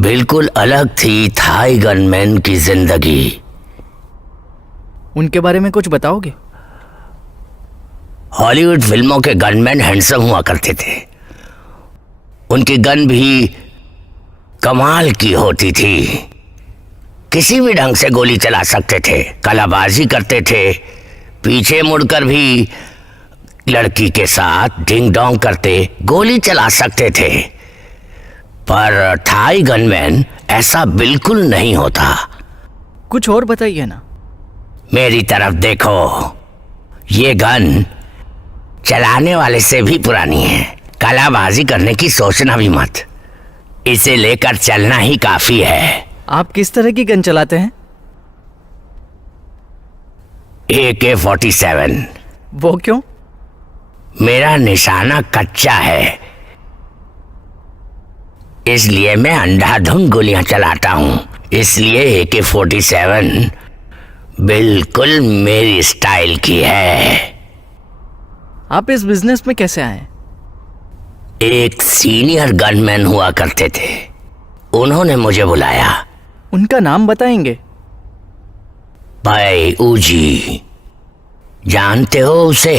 बिल्कुल अलग थी थाई गनमैन की जिंदगी। उनके बारे में कुछ बताओगे? हॉलीवुड फिल्मों के गनमैन हैंडसम हुआ करते थे। उनकी गन भी कमाल की होती थी। किसी भी ढंग से गोली चला सकते थे, कलाबाजी करते थे, पीछे मुड़कर भी लड़की के साथ डिंग डोंग करते गोली चला सकते थे। पर थाई गनमैन ऐसा बिल्कुल नहीं होता। कुछ और बताइए ना। मेरी तरफ देखो, ये गन चलाने वाले से भी पुरानी है। कलाबाजी करने की सोचना भी मत, इसे लेकर चलना ही काफी है। आप किस तरह की गन चलाते हैं? AK-47। वो क्यों? मेरा निशाना कच्चा है, इसलिए मैं अंधाधुंध गोलियां चलाता हूं। इसलिए AK-47 बिल्कुल मेरी स्टाइल की है। आप इस बिजनेस में कैसे आए? एक सीनियर गनमैन हुआ करते थे, उन्होंने मुझे बुलाया। उनका नाम बताएंगे? भाई ऊजी, जानते हो उसे?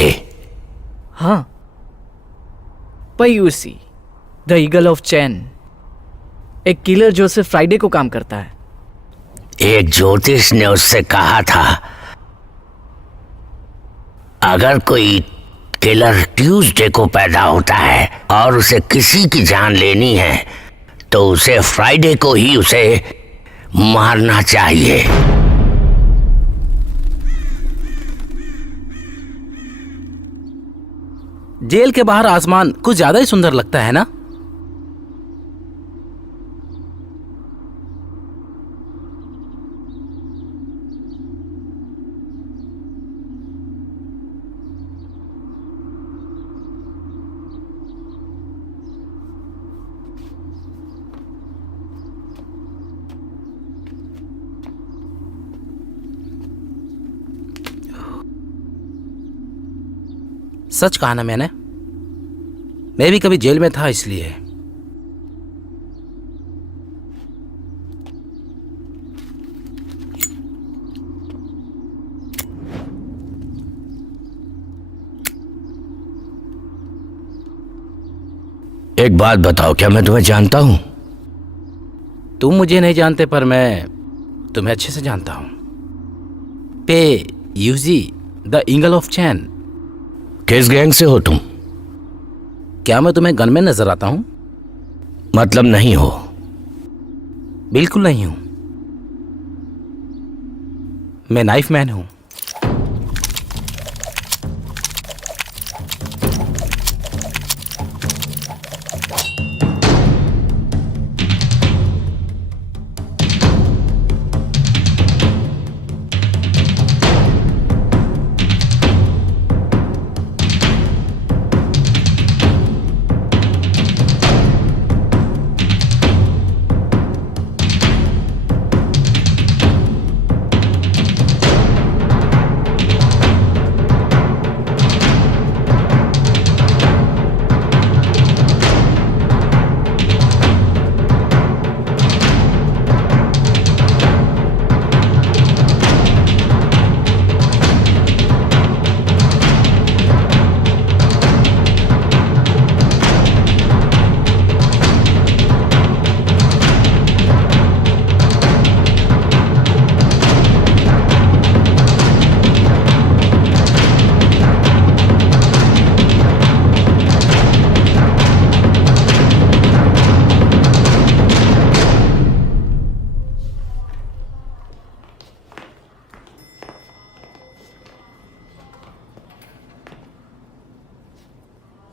हाँ, पयूसी, द ईगल ऑफ चैन, एक किलर जो सिर्फ फ्राइडे को काम करता है। एक ज्योतिष ने उससे कहा था, अगर कोई किलर ट्यूसडे को पैदा होता है और उसे किसी की जान लेनी है तो उसे फ्राइडे को ही उसे मारना चाहिए। जेल के बाहर आसमान कुछ ज्यादा ही सुंदर लगता है ना? सच कहा ना मैंने, मैं भी कभी जेल में था इसलिए। एक बात बताओ, क्या मैं तुम्हें जानता हूं? तुम मुझे नहीं जानते पर मैं तुम्हें अच्छे से जानता हूं। पे यूजी, द ईगल ऑफ चैन। किस गैंग से हो तुम? क्या मैं तुम्हें गनमैन नजर आता हूं? मतलब नहीं हो? बिल्कुल नहीं हूं, मैं नाइफ मैन हूं।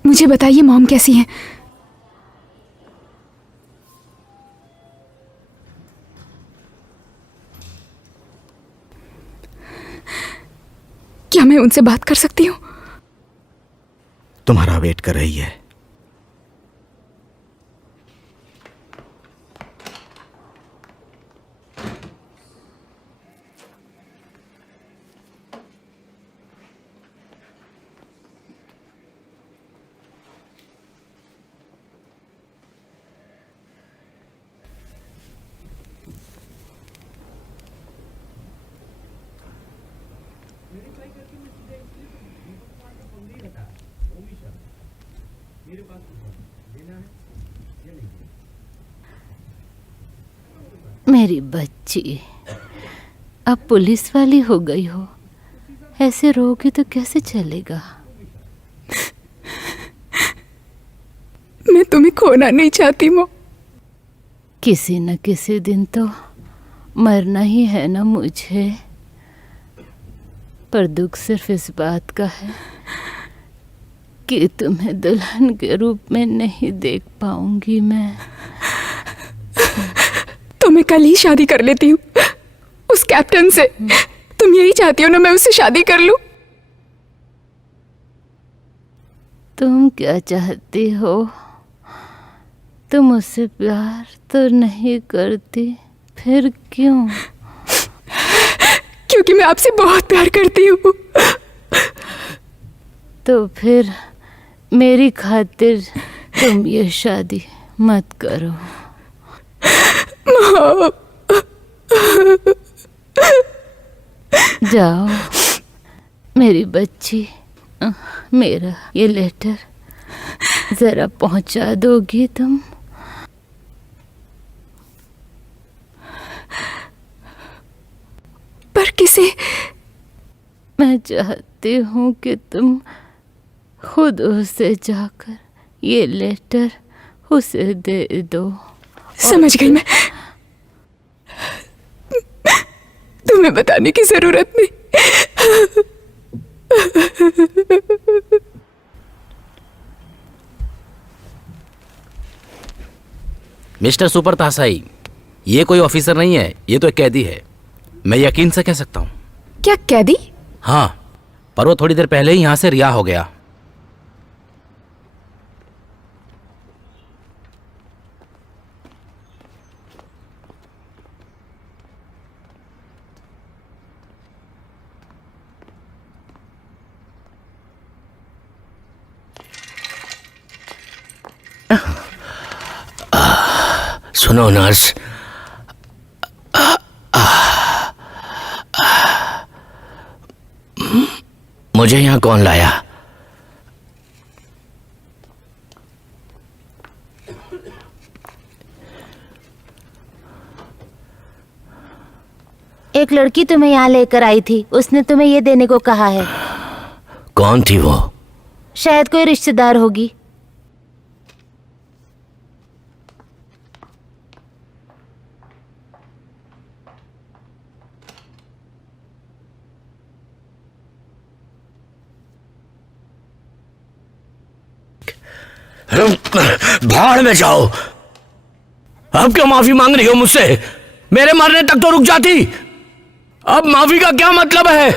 मुझे बताइए मॉम कैसी हैं? क्या मैं उनसे बात कर सकती हूँ? तुम्हारा वेट कर रही है। मेरी बच्ची अब पुलिस वाली हो गई हो, ऐसे रोगी तो कैसे चलेगा। मैं तुम्हें खोना नहीं चाहती मो। किसी न किसी दिन तो मरना ही है ना मुझे, पर दुख सिर्फ इस बात का है कि तुम्हें दुल्हन के रूप में नहीं देख पाऊंगी मैं। तो मैं कल ही शादी कर लेती हूँ उस कैप्टन से। तुम यही चाहती हो ना मैं उससे शादी कर लूं? तुम क्या चाहती हो? तुम उससे प्यार तो नहीं करती, फिर क्यों? क्योंकि मैं आपसे बहुत प्यार करती हूँ। तो फिर मेरी खातिर तुम ये शादी मत करो। जाओ मेरी बच्ची, मेरा ये लेटर जरा पहुंचा दोगी तुम? पर किसे? मैं चाहती हूँ कि तुम खुद उसे जाकर ये लेटर उसे दे दो। समझ गई मैं। तुम्हें बताने की जरूरत नहीं। मिस्टर सुपर तासाई, ये कोई ऑफिसर नहीं है, ये तो एक कैदी है। मैं यकीन से कह सकता हूँ। क्या कैदी? हाँ, पर वो थोड़ी देर पहले ही यहाँ से रिहा हो गया। सुनो नर्स, मुझे यहाँ कौन लाया? एक लड़की तुम्हें यहाँ लेकर आई थी, उसने तुम्हें ये देने को कहा है। कौन थी वो? शायद कोई रिश्तेदार होगी। भाड़ में जाओ। अब क्यों माफी मांग रही हो मुझसे? मेरे मरने तक तो रुक जाती। अब माफी का क्या मतलब है?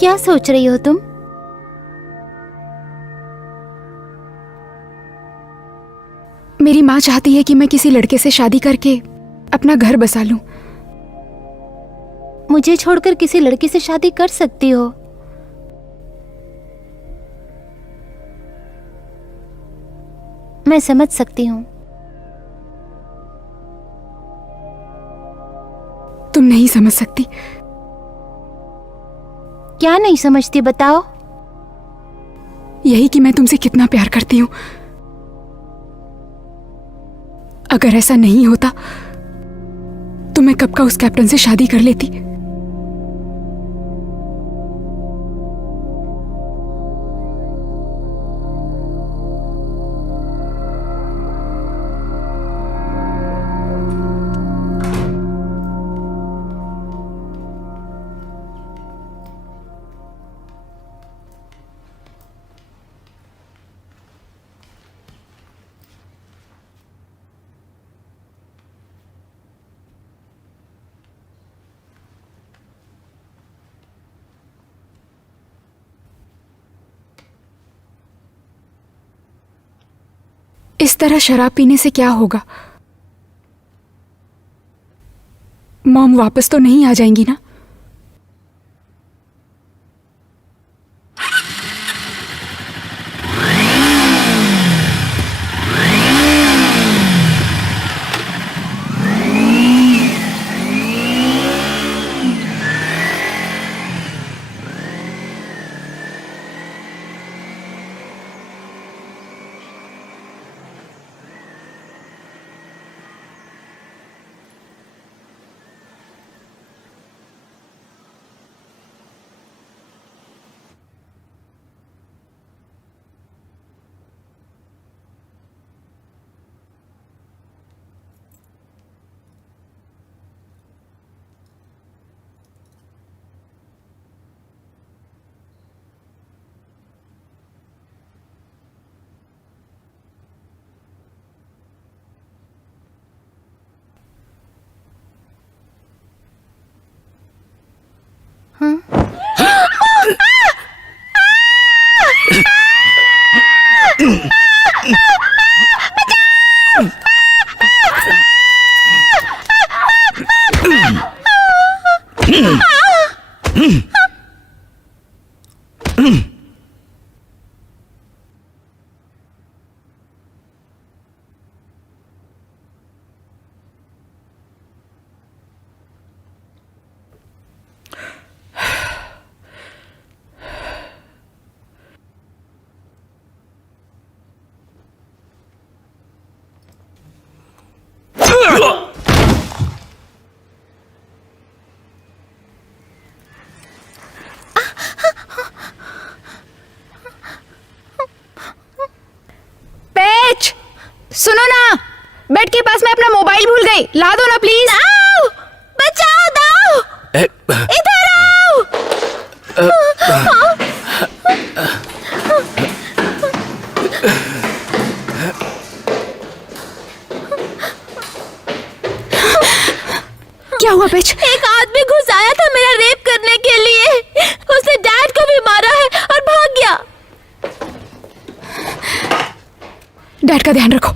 क्या सोच रही हो तुम? मेरी माँ चाहती है कि मैं किसी लड़के से शादी करके अपना घर बसा लूं। मुझे छोड़कर किसी लड़की से शादी कर सकती हो। मैं समझ सकती हूँ। तुम नहीं समझ सकती। क्या नहीं समझती, बताओ। यही कि मैं तुमसे कितना प्यार करती हूँ। अगर ऐसा नहीं होता तो मैं कब का उस कैप्टन से शादी कर लेती। इस तरह शराब पीने से क्या होगा? मॉम वापस तो नहीं आ जाएंगी ना? सुनो ना, बेड के पास मैं अपना मोबाइल भूल गई, ला दो ना प्लीज। दाऊ, बचाओ दाऊ, इधर आओ। क्या हुआ बेच? एक आदमी घुस आया था मेरा रेप करने के लिए। उसने डैड को भी मारा है और भाग गया। डैड का ध्यान रखो।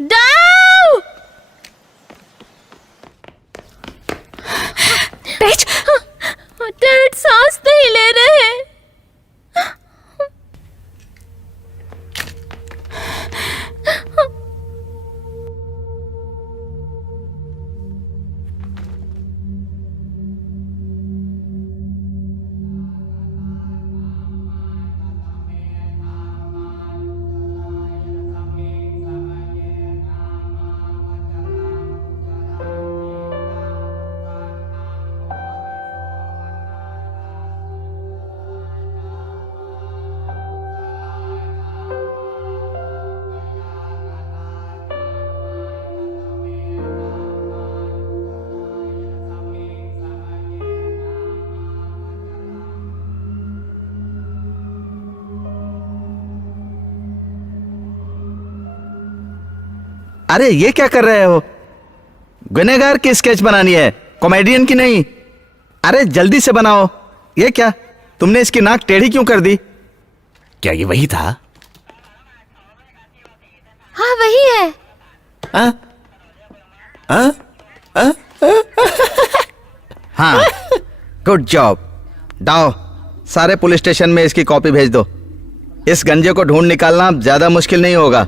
दाऊ! बेच! डैड सांस नहीं ले रहे हैं। अरे ये क्या कर रहे हो? गुनहगार की स्केच बनानी है, कॉमेडियन की नहीं। अरे जल्दी से बनाओ। ये क्या, तुमने इसकी नाक टेढ़ी क्यों कर दी? क्या ये वही था? हाँ वही है। आ? आ? आ? हाँ, गुड जॉब। दाओ, सारे पुलिस स्टेशन में इसकी कॉपी भेज दो। इस गंजे को ढूंढ निकालना ज्यादा मुश्किल नहीं होगा।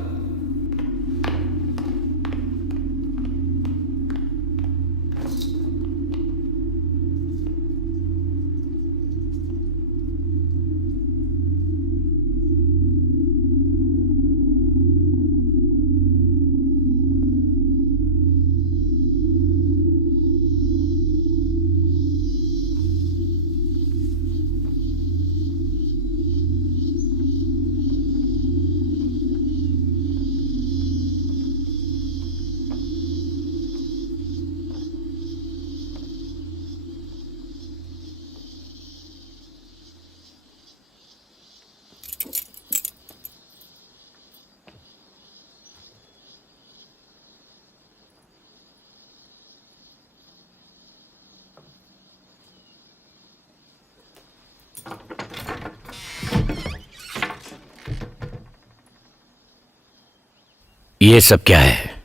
ये सब क्या है?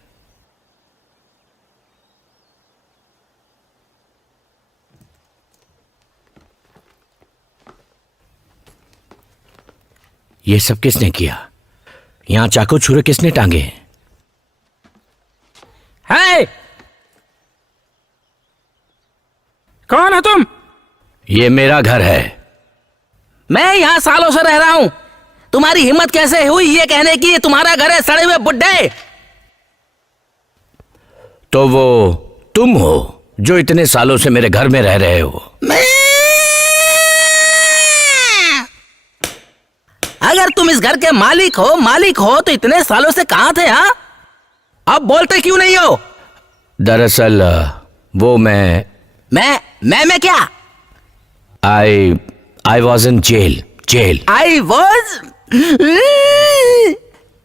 ये सब किसने किया? यहां चाकू छुरे किसने टांगे हैं? है कौन हो तुम? ये मेरा घर है। मैं यहाँ सालों से रह रहा हूं। तुम्हारी हिम्मत कैसे हुई ये कहने की ये तुम्हारा घर है, सड़े हुए बुड्ढे? तो वो तुम हो जो इतने सालों से मेरे घर में रह रहे हो। अगर तुम इस घर के मालिक हो तो इतने सालों से कहां थे? हाँ, अब बोलते क्यों नहीं हो? दरअसल वो मैं क्या? I was in jail. I was.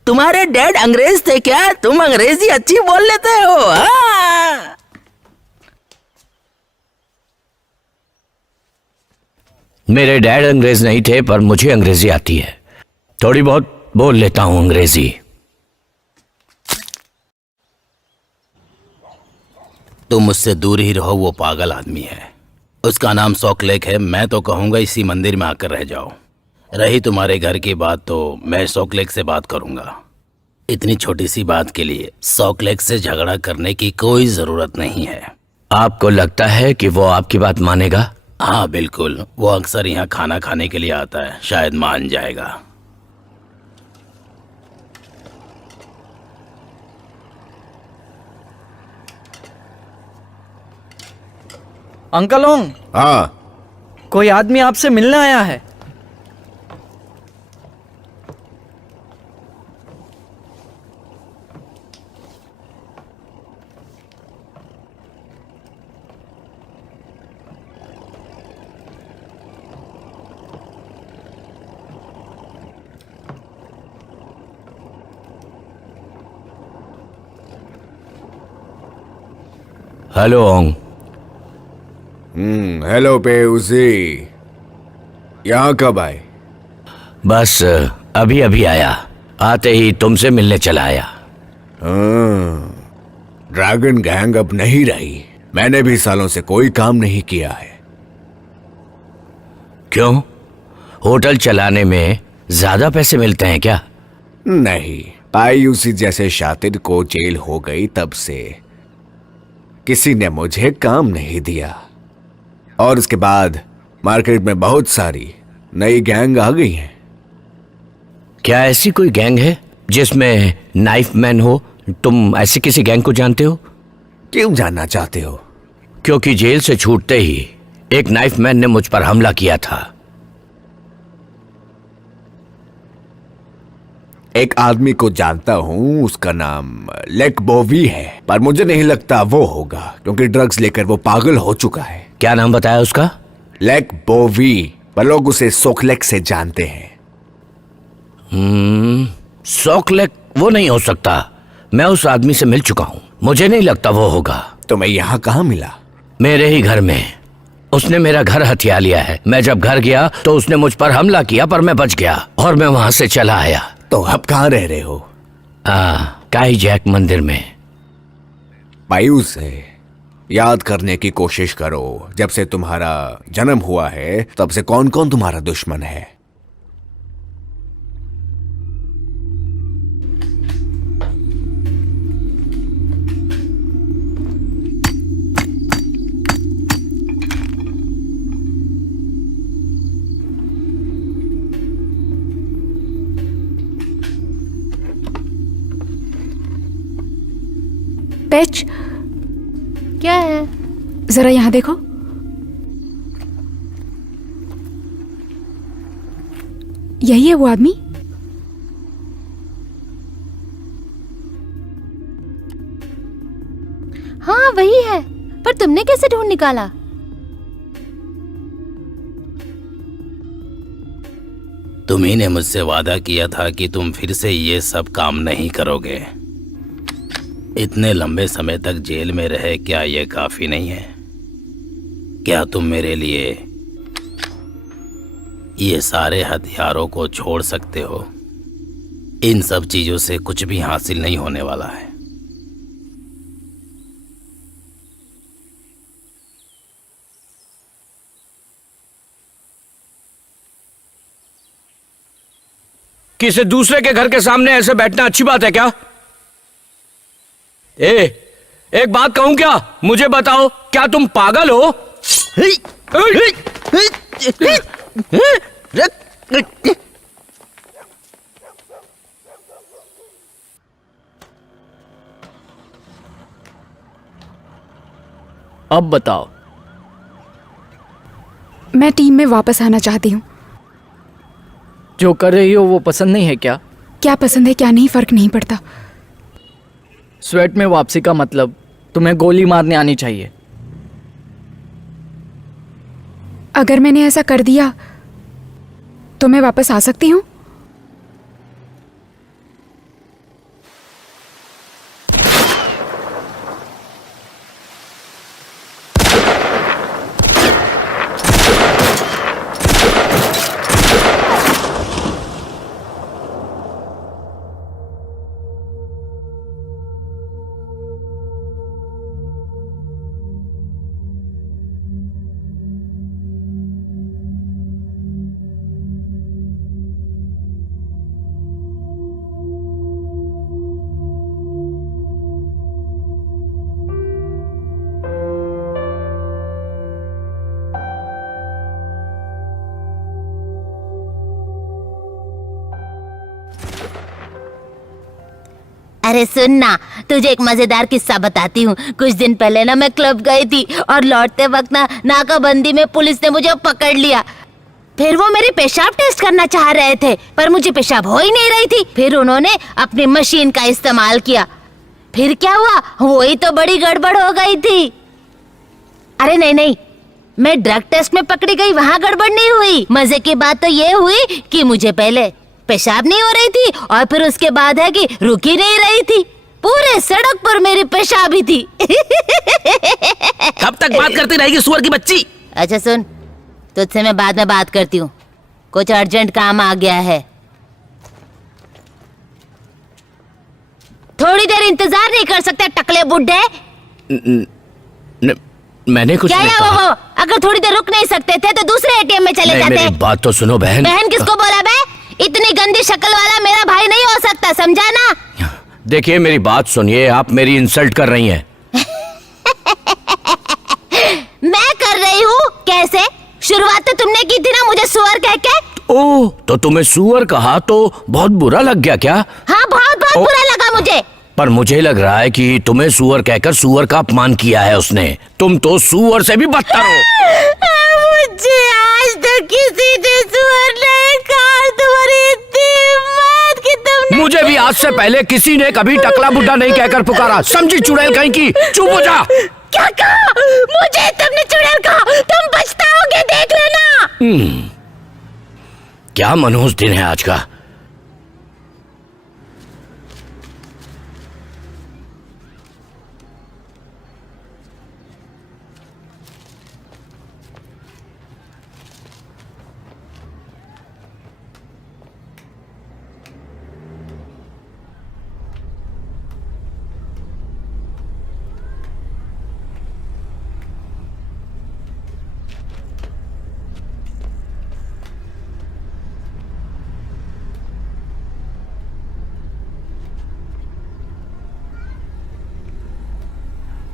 तुम्हारे डैड अंग्रेज थे क्या? तुम अंग्रेजी अच्छी बोल लेते हो। हाँ? मेरे डैड अंग्रेज नहीं थे, पर मुझे अंग्रेजी आती है। थोड़ी बहुत बोल लेता हूं अंग्रेजी। तुम मुझसे दूर ही रहो, वो पागल आदमी है। उसका नाम सॉकलेक है। मैं तो कहूंगा इसी मंदिर में आकर रह जाओ। रही तुम्हारे घर की बात तो मैं सॉकलेक से बात करूंगा। इतनी छोटी सी बात के लिए सॉकलेक से झगड़ा करने की कोई जरूरत नहीं है। आपको लगता है कि वो आपकी बात मानेगा? हाँ बिल्कुल, वो अक्सर यहाँ खाना खाने के लिए आता है, शायद मान जाएगा। अंकल ओंग, हाँ, कोई आदमी आपसे मिलने आया है। हेलो ओंग। हेलो पेउसी, यहाँ कब आए? बस अभी अभी आया। आते ही तुमसे मिलने चला आया। ड्रैगन गैंग अब नहीं रही। मैंने भी सालों से कोई काम नहीं किया है। क्यों? होटल चलाने में ज्यादा पैसे मिलते हैं क्या? नहीं, पायूसी जैसे शातिर को जेल हो गई तब से किसी ने मुझे काम नहीं दिया। और उसके बाद मार्केट में बहुत सारी नई गैंग आ गई हैं। क्या ऐसी कोई गैंग है जिसमें नाइफ मैन हो? तुम ऐसी किसी गैंग को जानते हो? क्यों जानना चाहते हो? क्योंकि जेल से छूटते ही एक नाइफ मैन ने मुझ पर हमला किया था। एक आदमी को जानता हूं, उसका नाम लेक बोवी है, पर मुझे नहीं लगता वो होगा क्योंकि ड्रग्स लेकर वो पागल हो चुका है। क्या नाम बताया उसका? लेक बोवी, पर लोग उसे सोकलेक से जानते हैं। सॉकलेक वो नहीं हो सकता। मैं उस आदमी से मिल चुका हूं, मुझे नहीं लगता वो होगा। तो मैं यहाँ कहाँ मिला? मेरे ही घर में। उसने मेरा घर हथिया लिया है। मैं जब घर गया तो उसने मुझ पर हमला किया, पर मैं बच गया और मैं वहां से चला आया। तो अब कहाँ रह रहे हो? काई जैक मंदिर में। पायू से याद करने की कोशिश करो, जब से तुम्हारा जन्म हुआ है तब से कौन कौन तुम्हारा दुश्मन है। पैच, क्या है? जरा यहाँ देखो। यही है वो आदमी? हाँ वही है, पर तुमने कैसे ढूंढ निकाला? तुम्ही ने मुझसे वादा किया था कि तुम फिर से ये सब काम नहीं करोगे। इतने लंबे समय तक जेल में रहे, क्या ये काफी नहीं है? क्या तुम मेरे लिए ये सारे हथियारों को छोड़ सकते हो? इन सब चीजों से कुछ भी हासिल नहीं होने वाला है। किसी दूसरे के घर के सामने ऐसे बैठना अच्छी बात है क्या? एक बात कहूं क्या? मुझे बताओ, क्या तुम पागल हो? अब बताओ। मैं टीम में वापस आना चाहती हूँ। जो कर रही हो वो पसंद नहीं है क्या? क्या पसंद है क्या नहीं फर्क नहीं पड़ता। स्वेट में वापसी का मतलब तुम्हें गोली मारने आनी चाहिए। अगर मैंने ऐसा कर दिया तो मैं वापस आ सकती हूँ? अरे सुन ना, तुझे एक मजेदार किस्सा बताती हूँ। कुछ दिन पहले ना मैं क्लब गई थी और लौटते वक्त ना नाकाबंदी में पुलिस ने मुझे पकड़ लिया। फिर वो मेरी पेशाब टेस्ट करना चाह रहे थे, पर मुझे पेशाब हो ही नहीं रही थी। फिर उन्होंने अपनी मशीन का इस्तेमाल किया। फिर क्या हुआ, वही तो बड़ी गड़बड़ हो गई थी। अरे नहीं, मैं ड्रग टेस्ट में पकड़ी गई, वहाँ गड़बड़ नहीं हुई। मजे की बात तो ये हुई कि मुझे पहले पेशाब नहीं हो रही थी और फिर उसके बाद है कि रुक ही नहीं रही थी। पूरे सड़क पर मेरी पेशाब ही थी। कब तक बात करती रहेगी सुअर की बच्ची? अच्छा सुन, तुझसे मैं बाद में बात करती हूँ, कुछ अर्जेंट काम आ गया है। थोड़ी देर इंतजार नहीं कर सकते टकले बुड्ढे? मैंने कुछ क्या नहीं है कहा। वो? अगर थोड़ी देर रुक नहीं सकते थे तो दूसरे एटीएम में चले जाते। मेरी बात तो सुनो बहन। बहन किसको बोला बे? इतनी गंदी शक्ल वाला मेरा भाई नहीं हो सकता, समझा ना? देखिए मेरी बात सुनिए, आप मेरी इंसल्ट कर रही हैं। मैं कर रही हूँ? कैसे? शुरुआत तो तुमने की थी ना मुझे सुअर कह के। ओह, तो तुम्हें सुअर कहा तो बहुत बुरा लग गया क्या? हाँ, बहुत बुरा लगा मुझे। पर मुझे लग रहा है कि तुम्हें सुअर कहकर सुअर का अपमान किया है उसने। तुम तो सुअर से भी बदतर हो। मुझे आज तक किसी ने सुअर नहीं कहा। तुम्हारी इतनी हिम्मत कि तुमने मुझे भी आज से पहले किसी ने कभी टकला बुड्ढा नहीं कहकर पुकारा। समझी चुड़ैल कहीं की? चुप हो जा। क्या कहा? मुझे तुमने चुड़ैल कहा? तुम पछताओगे, देख लेना। क्या मनहूस दिन है आज का।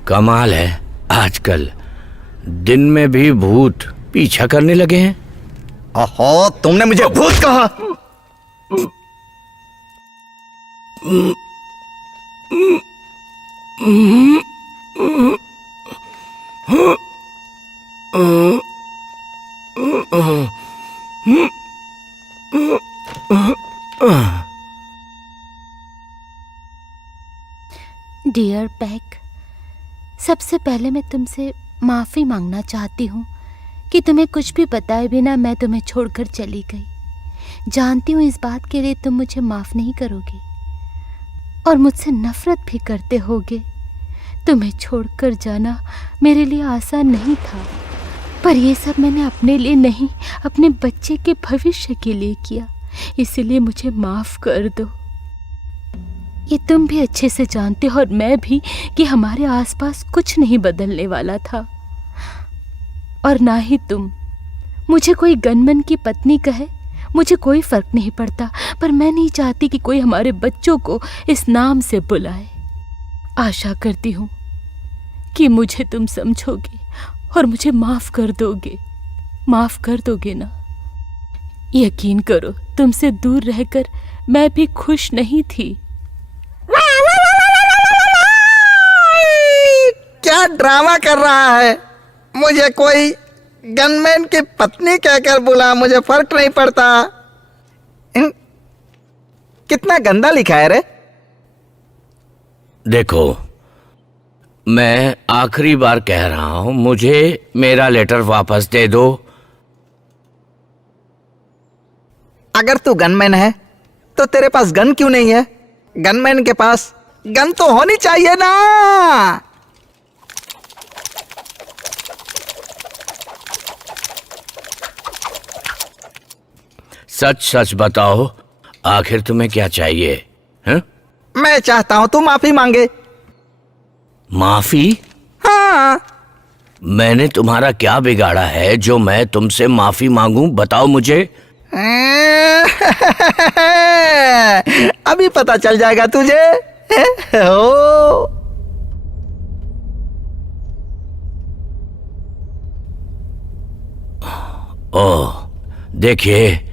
कमाल है, आजकल दिन में भी भूत पीछा करने लगे हैं। ओहो, तुमने मुझे भूत कहा। डियर पैक, सबसे पहले मैं तुमसे माफ़ी मांगना चाहती हूँ कि तुम्हें कुछ भी बताए बिना मैं तुम्हें छोड़कर चली गई। जानती हूँ इस बात के लिए तुम मुझे माफ़ नहीं करोगे और मुझसे नफ़रत भी करते होगे। तुम्हें छोड़कर जाना मेरे लिए आसान नहीं था, पर ये सब मैंने अपने लिए नहीं, अपने बच्चे के भविष्य के लिए किया। इसलिए मुझे माफ़ कर दो। ये तुम भी अच्छे से जानते हो और मैं भी कि हमारे आसपास कुछ नहीं बदलने वाला था। और ना ही तुम। मुझे कोई गनमैन की पत्नी कहे, मुझे कोई फर्क नहीं पड़ता, पर मैं नहीं चाहती कि कोई हमारे बच्चों को इस नाम से बुलाए। आशा करती हूँ कि मुझे तुम समझोगे और मुझे माफ कर दोगे। माफ कर दोगे ना? यकीन करो, तुमसे दूर रहकर मैं भी खुश नहीं थी। क्या ड्रामा कर रहा है? मुझे कोई गनमैन की पत्नी कहकर बुला, मुझे फर्क नहीं पड़ता। कितना गंदा लिखा है रे। देखो, मैं आखिरी बार कह रहा हूं, मुझे मेरा लेटर वापस दे दो। अगर तू गनमैन है तो तेरे पास गन क्यों नहीं है? गनमैन के पास गन तो होनी चाहिए ना। सच सच बताओ, आखिर तुम्हें क्या चाहिए? हैं? मैं चाहता हूं तू माफी मांगे। माफी? हाँ। मैंने तुम्हारा क्या बिगाड़ा है जो मैं तुमसे माफी मांगूं? बताओ मुझे। अभी पता चल जाएगा तुझे। ओ। ओह, देखिए,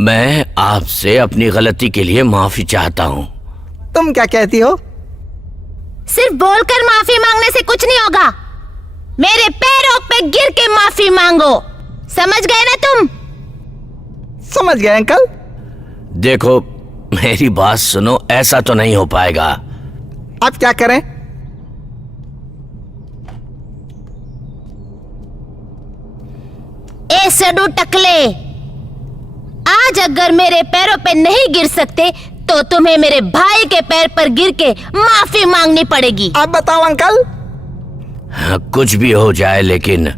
मैं आपसे अपनी गलती के लिए माफी चाहता हूं। तुम क्या कहती हो? सिर्फ बोलकर माफी मांगने से कुछ नहीं होगा। मेरे पैरों पे गिर के माफी मांगो। समझ गए ना तुम? समझ गए अंकल। देखो, मेरी बात सुनो, ऐसा तो नहीं हो पाएगा। अब क्या करें? ए सडू टकले, आज अगर मेरे पैरों पे नहीं गिर सकते तो तुम्हें मेरे भाई के पैर पर गिर के माफी मांगनी पड़ेगी। अब बताओ अंकल। हाँ, कुछ भी हो जाए, लेकिन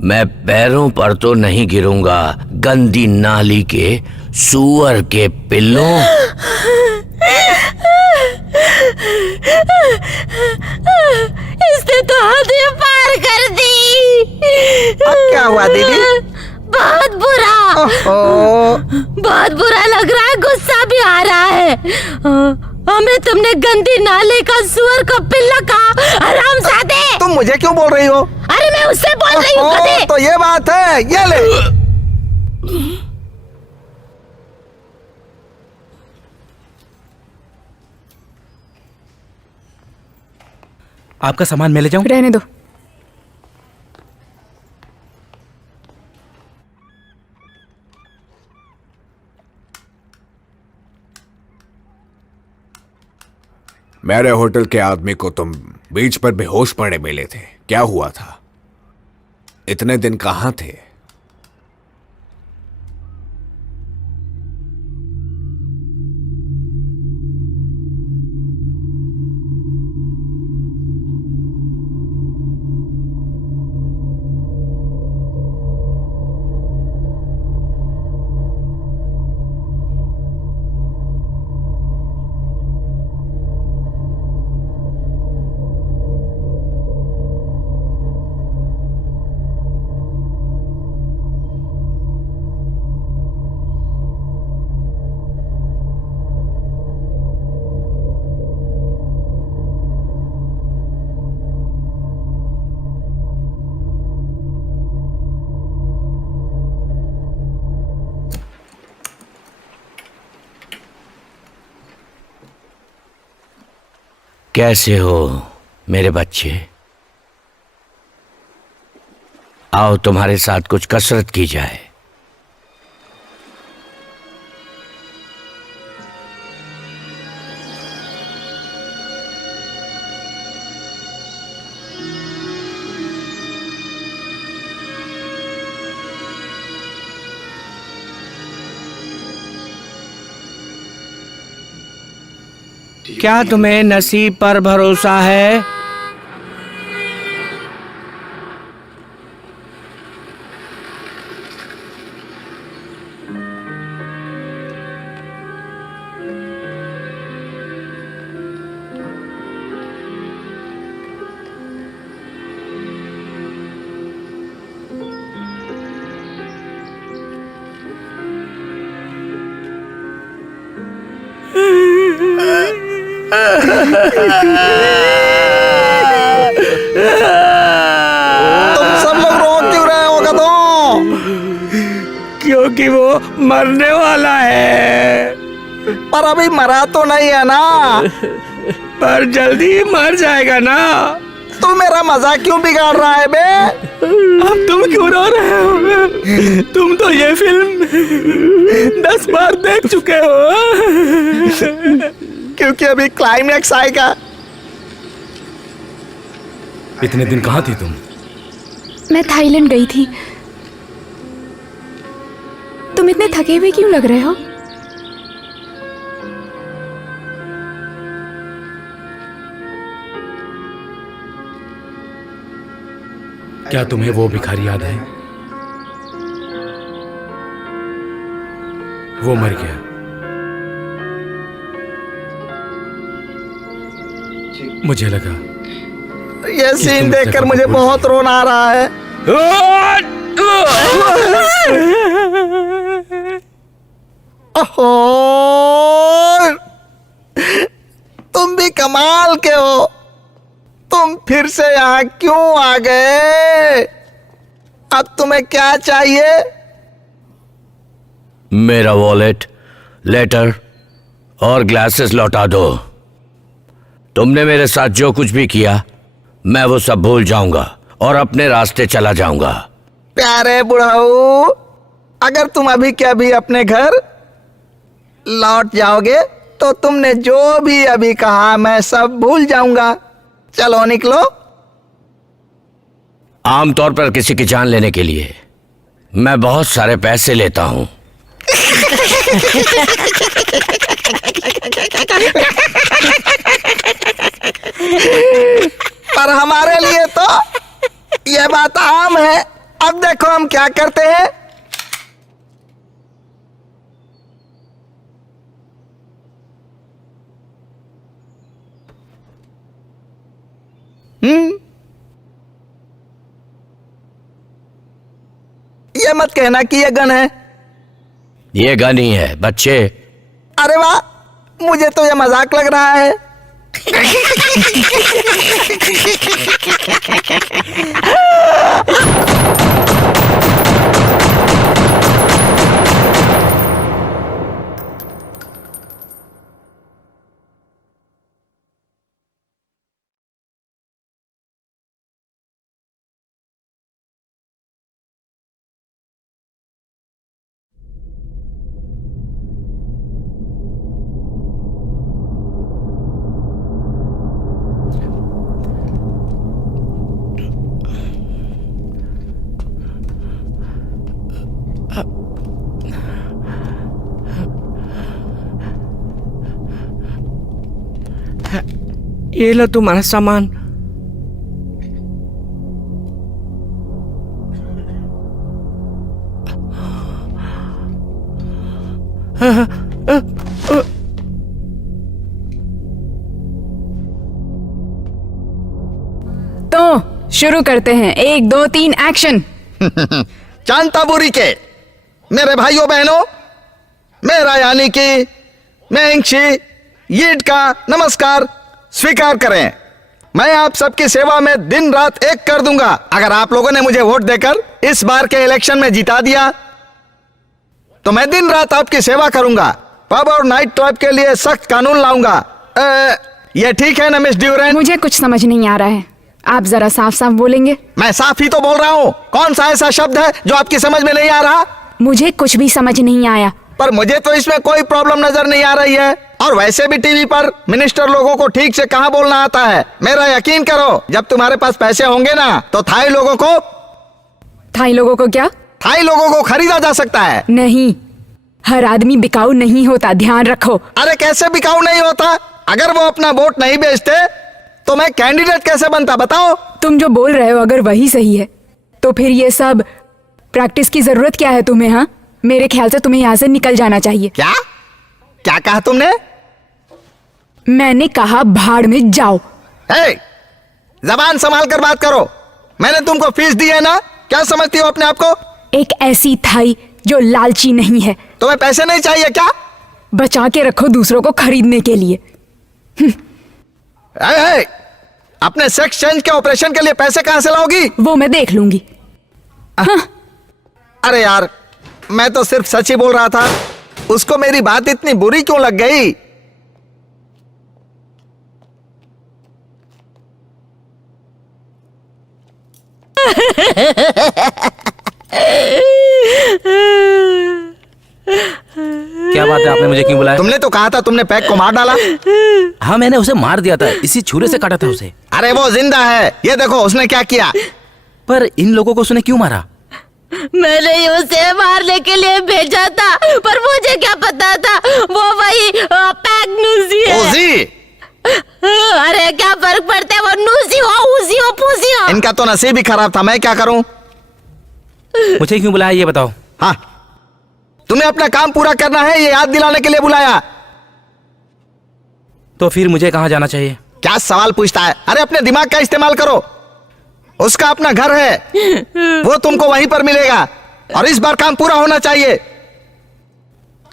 मैं पैरों पर तो नहीं गिरूंगा। गंदी नाली के सूअर के पिल्लों। इसने तो हद पार कर दी। अब क्या हुआ दीदी? बहुत बुरा। बहुत बुरा लग रहा है, गुस्सा भी आ रहा है। हमें तुमने गंदी नाले का सुअर का पिल्ला कहा। हरामजादे। तुम मुझे क्यों बोल रही हो? अरे मैं उससे बोल रही हूँ गधे। तो ये बात है, ये ले। आपका सामान मैं ले जाऊं? रहने दो। मेरे होटल के आदमी को तुम बीच पर बेहोश पड़े मिले थे। क्या हुआ था? इतने दिन कहां थे? कैसे हो मेरे बच्चे? आओ, तुम्हारे साथ कुछ कसरत की जाए। क्या तुम्हें नसीब पर भरोसा है? तुम सब लोग रो क्यों रहे हो गधों? क्योंकि वो मरने वाला है। पर अभी मरा तो नहीं है ना? पर जल्दी ही मर जाएगा ना। तू मेरा मजाक क्यों बिगाड़ रहा है बे? अब तुम क्यों रो रहे हो? तुम तो ये फिल्म 10 बार देख चुके हो। क्योंकि अभी क्लाइमैक्स आएगा। इतने दिन कहाँ थी तुम? मैं थाईलैंड गई थी। तुम इतने थके हुए क्यों लग रहे हो? क्या तुम्हें वो भिखारी याद है? वो मर गया। मुझे लगा ये सीन देखकर मुझे बहुत रोना आ रहा है। ओहो, तुम भी कमाल के हो। तुम फिर से यहाँ क्यों आ गए? अब तुम्हें क्या चाहिए? मेरा वॉलेट, लेटर और ग्लासेस लौटा दो। तुमने मेरे साथ जो कुछ भी किया मैं वो सब भूल जाऊंगा और अपने रास्ते चला जाऊंगा। प्यारे बुढ़ाऊ, अगर तुम अभी के अभी अपने घर लौट जाओगे तो तुमने जो भी अभी कहा मैं सब भूल जाऊंगा। चलो निकलो। आमतौर पर किसी की जान लेने के लिए मैं बहुत सारे पैसे लेता हूं। पर हमारे लिए तो यह बात आम है। अब देखो हम क्या करते हैं। ये मत कहना कि ये गन है। ये गन ही है बच्चे। अरे वाह, मुझे तो ये मजाक लग रहा है। ये लो तुम्हारा सामान। तो शुरू करते हैं। 1 2 3 एक्शन। चांताबुरी के मेरे भाइयों बहनों, मेरा यानी कि मेंगशी यीट का नमस्कार स्वीकार करें। मैं आप सबकी सेवा में दिन रात एक कर दूंगा। अगर आप लोगों ने मुझे वोट देकर इस बार के इलेक्शन में जिता दिया तो मैं दिन रात आपकी सेवा करूंगा। पब और नाइट क्लब के लिए सख्त कानून लाऊंगा। ये ठीक है ना मिस ड्यूरेंट? मुझे कुछ समझ नहीं आ रहा है। आप जरा साफ साफ बोलेंगे? मैं साफ ही तो बोल रहा हूँ। कौन सा ऐसा शब्द है जो आपकी समझ में नहीं आ रहा? मुझे कुछ भी समझ नहीं आया। पर मुझे तो इसमें कोई प्रॉब्लम नजर नहीं आ रही है। और वैसे भी टीवी पर मिनिस्टर लोगों को ठीक से कहाँ बोलना आता है। मेरा यकीन करो, जब तुम्हारे पास पैसे होंगे ना तो थाई लोगों को क्या? थाई लोगों को खरीदा जा सकता है। नहीं, हर आदमी बिकाऊ नहीं होता, ध्यान रखो। अरे कैसे बिकाऊ नहीं होता? अगर वो अपना वोट नहीं बेचते तो मैं कैंडिडेट कैसे बनता, बताओ? तुम जो बोल रहे हो अगर वही सही है तो फिर ये सब प्रैक्टिस की जरूरत क्या है तुम्हें? हाँ, मेरे ख्याल से तुम्हें यहाँ से निकल जाना चाहिए। क्या क्या कहा तुमने? मैंने कहा भाड़ में जाओ। जबान संभाल कर बात करो। मैंने तुमको फीस दी है ना? क्या समझती हो अपने आप को? एक ऐसी थाई जो लालची नहीं है। तुम्हें पैसे नहीं चाहिए क्या? बचा के रखो दूसरों को खरीदने के लिए। ए, अपने सेक्स चेंज के ऑपरेशन के लिए पैसे कहां से लाओगी? वो मैं देख लूंगी। अरे यार, मैं तो सिर्फ सच ही बोल रहा था। उसको मेरी बात इतनी बुरी क्यों लग गई? क्या बात है, आपने मुझे क्यों बुलाया? तुमने तो कहा था तुमने पैक को मार डाला। हाँ, मैंने उसे मार दिया था, इसी छुरे से काटा था उसे। अरे वो जिंदा है, ये देखो उसने क्या किया। पर इन लोगों को उसने क्यों मारा? मैंने ही उसे मारने के लिए भेजा था, पर मुझे क्या पता था वो वही पैक नूसी है। उसी? अरे क्या फर्क पड़ता है, वो नूसी हो, उसी हो, पूसी हो। इनका तो नसीब ही खराब था, मैं क्या करूं? मुझे क्यों बुलाया ये बताओ। हाँ, तुम्हें अपना काम पूरा करना है, ये याद दिलाने के लिए बुलाया। तो फिर मुझे कहाँ जाना चाहिए? क्या सवाल पूछता है? अरे अपने दिमाग का इस्तेमाल करो। उसका अपना घर है, वो तुमको वहीं पर मिलेगा, और इस बार काम पूरा होना चाहिए।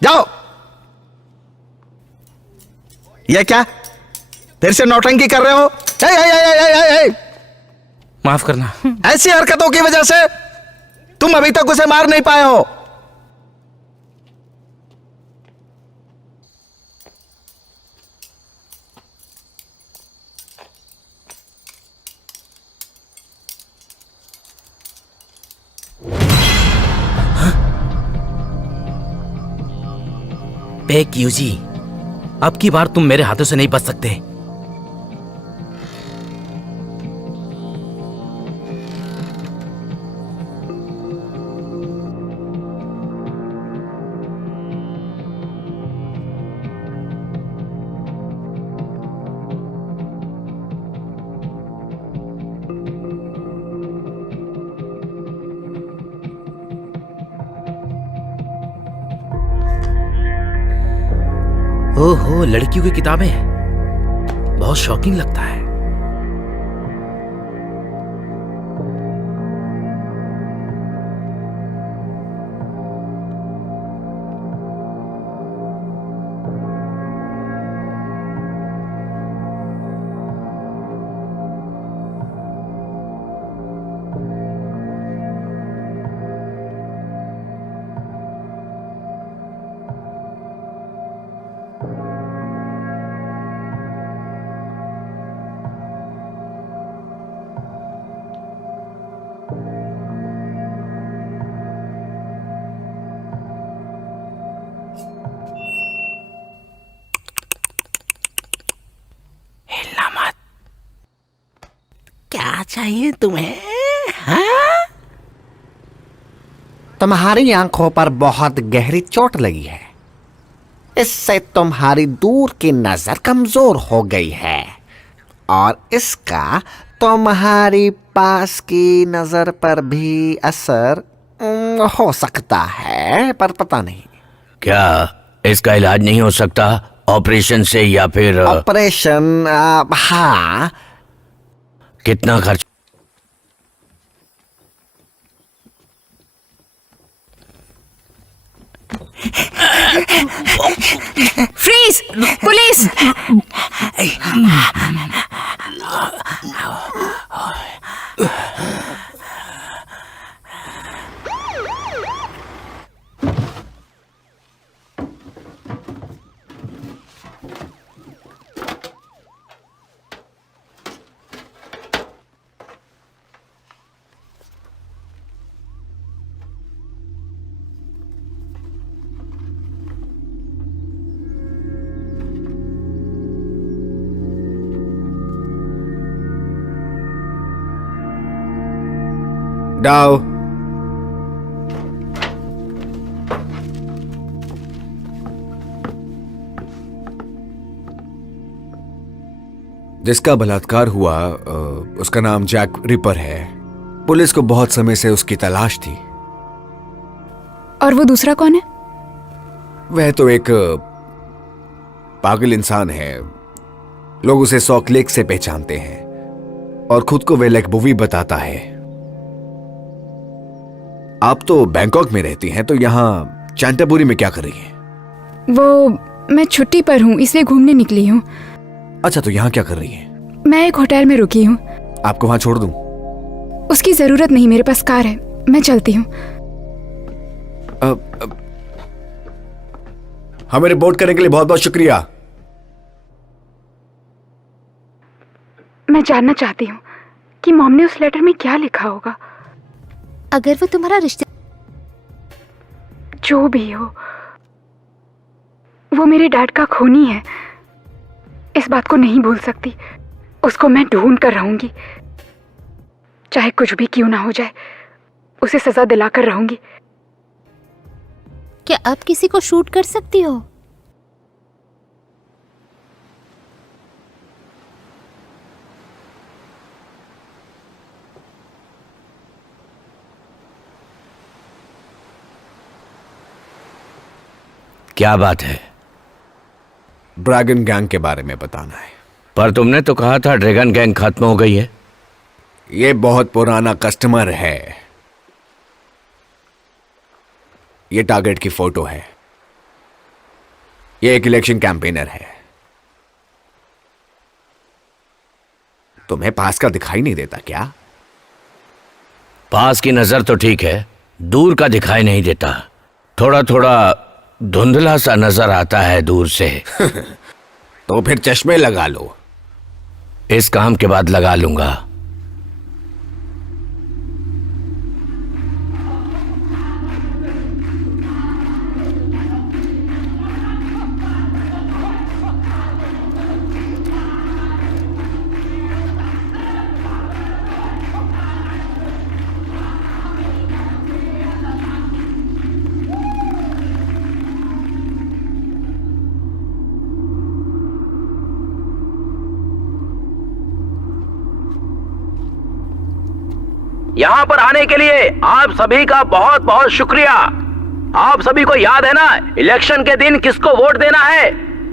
जाओ। ये क्या, फिर से नौटंकी कर रहे हो? माफ करना। ऐसी हरकतों की वजह से तुम अभी तक उसे मार नहीं पाए हो। पैक यूजी, अब की बार तुम मेरे हाथों से नहीं बच सकते। ओहो, लड़कियों की किताबें, बहुत शॉकिंग लगता है। क्या चाहिए तुम्हें? हाँ? तुम्हारी आंखों पर बहुत गहरी चोट लगी है, इससे तुम्हारी दूर की नजर कमजोर हो गई है, और इसका तुम्हारी पास की नजर पर भी असर हो सकता है, पर पता नहीं। क्या इसका इलाज नहीं हो सकता ऑपरेशन से, या फिर ऑपरेशन? हाँ। कितना खर्च? फ्रीज! पुलिस! डाओ। जिसका बलात्कार हुआ उसका नाम जैक रिपर है। पुलिस को बहुत समय से उसकी तलाश थी। और वो दूसरा कौन है? वह तो एक पागल इंसान है। लोग उसे सॉक लेक से पहचानते हैं और खुद को वह लेक बुवी बताता है। आप तो बैंकॉक में रहती हैं, तो यहाँ चैंटाबुरी में क्या कर रही हैं? वो मैं छुट्टी पर हूँ, इसलिए घूमने निकली हूँ। अच्छा, तो यहाँ क्या कर रही है? मैं एक होटल में रुकी हूँ। आपको वहाँ छोड़ दूँ? उसकी जरूरत नहीं, मेरे पास कार है, मैं चलती हूँ। हमें रिपोर्ट करने के लिए बहुत बहुत शुक्रिया। मैं जानना चाहती हूँ कि मॉम ने उस लेटर में क्या लिखा होगा। अगर वो तुम्हारा रिश्ते जो भी हो, वो मेरे डैड का खूनी है। इस बात को नहीं भूल सकती। उसको मैं ढूंढ कर रहूंगी, चाहे कुछ भी क्यों ना हो जाए, उसे सजा दिलाकर रहूंगी। क्या आप किसी को शूट कर सकती हो? क्या बात है? ड्रैगन गैंग के बारे में बताना है। पर तुमने तो कहा था ड्रैगन गैंग खत्म हो गई है। ये बहुत पुराना कस्टमर है। ये टारगेट की फोटो है। ये एक इलेक्शन कैंपेनर है। तुम्हें पास का दिखाई नहीं देता क्या? पास की नजर तो ठीक है, दूर का दिखाई नहीं देता। थोड़ा थोड़ा धुंधला सा नजर आता है दूर से। तो फिर चश्मे लगा लो। इस काम के बाद लगा लूंगा। यहाँ पर आने के लिए आप सभी का बहुत बहुत शुक्रिया। आप सभी को याद है ना, इलेक्शन के दिन किसको वोट देना है?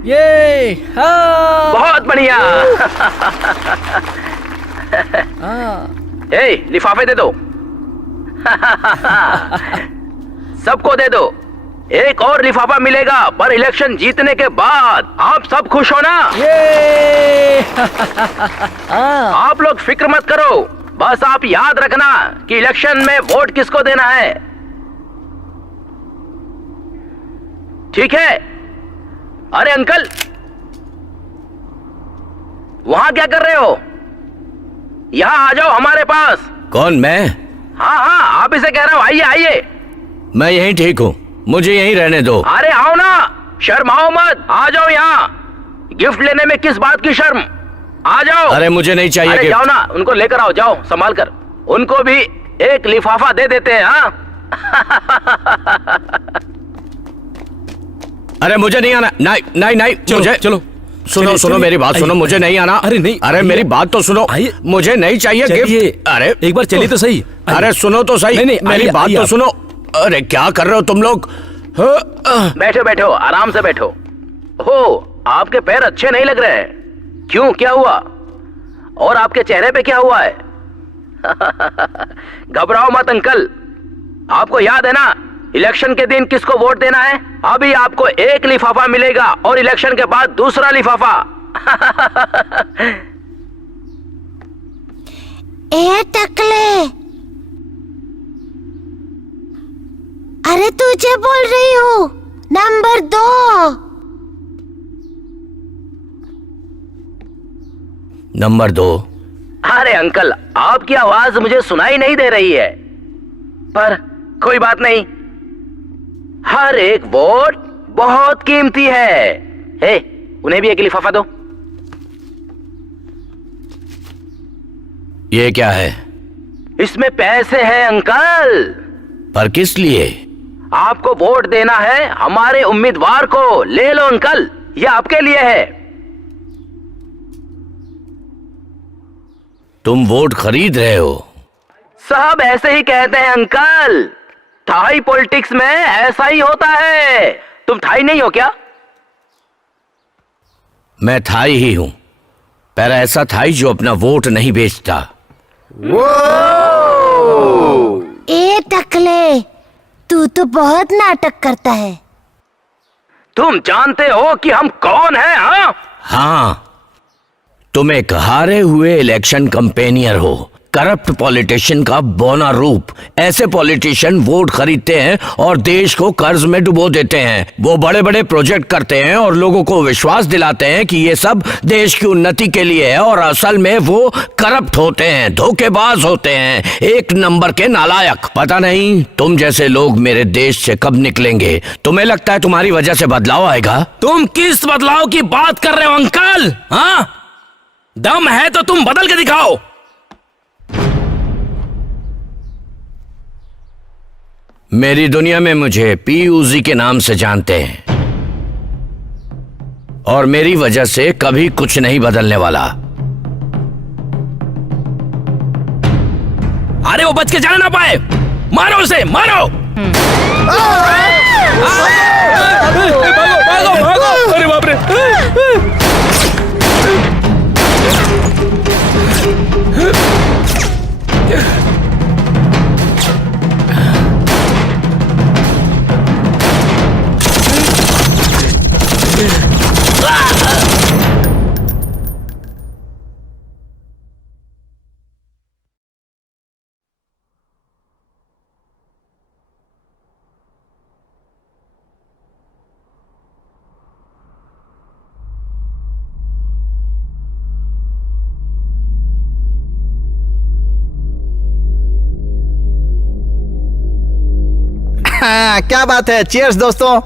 ये हाँ। बहुत बढ़िया। ए, लिफाफे दे दो। सबको दे दो। एक और लिफाफा मिलेगा, पर इलेक्शन जीतने के बाद। आप सब खुश हो ना? ये आप लोग फिक्र मत करो, बस आप याद रखना कि इलेक्शन में वोट किसको देना है। ठीक है? अरे अंकल, वहां क्या कर रहे हो? यहां आ जाओ हमारे पास। कौन, मैं? हाँ हाँ, आप इसे कह रहा हूं, आइए आइए। मैं यहीं ठीक हूँ, मुझे यहीं रहने दो। अरे आओ ना, शर्माओ मत, आ जाओ यहाँ। गिफ्ट लेने में किस बात की शर्म, आ जाओ। अरे मुझे नहीं चाहिए अरे गिफ्ट। जाओ ना, उनको लेकर आओ, जाओ संभाल कर। उनको भी एक लिफाफा दे देते हैं। हाँ अरे मुझे नहीं आना। नहीं नहीं नहीं, चलो मुझे चलो। सुनो चलिए, सुनो, चलिए, मेरी बात सुनो, आइए, मुझे नहीं आना। अरे नहीं, अरे आइए। मेरी बात तो सुनो, आइए। मुझे नहीं चाहिए चलिए। गिफ्ट। अरे एक बार चलिए तो सही। आइए। अरे सुनो तो सही, नहीं, नहीं, मेरी आइए, बात आइए तो आप। सुनो। अरे क्या कर रहे हो तुम लोग? बैठो बैठो, आराम से बैठो। हो, आपके पैर अच्छे नहीं लग रहे हैं। क्यों, क्या हुआ? और आपके चेहरे पे क्या हुआ है? घबराओ मत अंकल। आपको याद है ना, इलेक्शन के दिन किसको वोट देना है? अभी आपको एक लिफाफा मिलेगा और इलेक्शन के बाद दूसरा लिफाफा। ए टकले, अरे तुझे बोल रही हूँ, नंबर 2। नंबर 2? अरे अंकल, आपकी आवाज मुझे सुनाई नहीं दे रही है, पर कोई बात नहीं। हर एक वोट बहुत कीमती है। हे, उन्हें भी एक लिफाफा दो। ये क्या है? इसमें पैसे हैं अंकल। पर किस लिए? आपको वोट देना है हमारे उम्मीदवार को। ले लो अंकल, ये आपके लिए है। तुम वोट खरीद रहे हो? सब ऐसे ही कहते हैं अंकल। थाई पॉलिटिक्स में ऐसा ही होता है। तुम थाई नहीं हो क्या? मैं थाई ही हूं, पर ऐसा थाई जो अपना वोट नहीं बेचता। ए टकले, तू तो बहुत नाटक करता है। तुम जानते हो कि हम कौन हैं? हाँ, तुम एक हारे हुए इलेक्शन कैंपेनियर हो, करप्ट पॉलिटिशियन का बौना रूप। ऐसे पॉलिटिशियन वोट खरीदते हैं और देश को कर्ज में डुबो देते हैं। वो बड़े बड़े प्रोजेक्ट करते हैं और लोगों को विश्वास दिलाते हैं कि ये सब देश की उन्नति के लिए है, और असल में वो करप्ट होते हैं, धोखेबाज होते हैं, एक नंबर के नालायक। पता नहीं तुम जैसे लोग मेरे देश से कब निकलेंगे। तुम्हें लगता है तुम्हारी वजह से बदलाव आएगा? तुम किस बदलाव की बात कर रहे हो अंकल? हाँ, दम है तो तुम बदल के दिखाओ। मेरी दुनिया में मुझे पीयूजी के नाम से जानते हैं, और मेरी वजह से कभी कुछ नहीं बदलने वाला। अरे वो बच के जाना ना पाए, मारो उसे, मारो। भागो, भागो, भागो। अरे बाप रे। हाँ, क्या बात है। चीयर्स दोस्तों।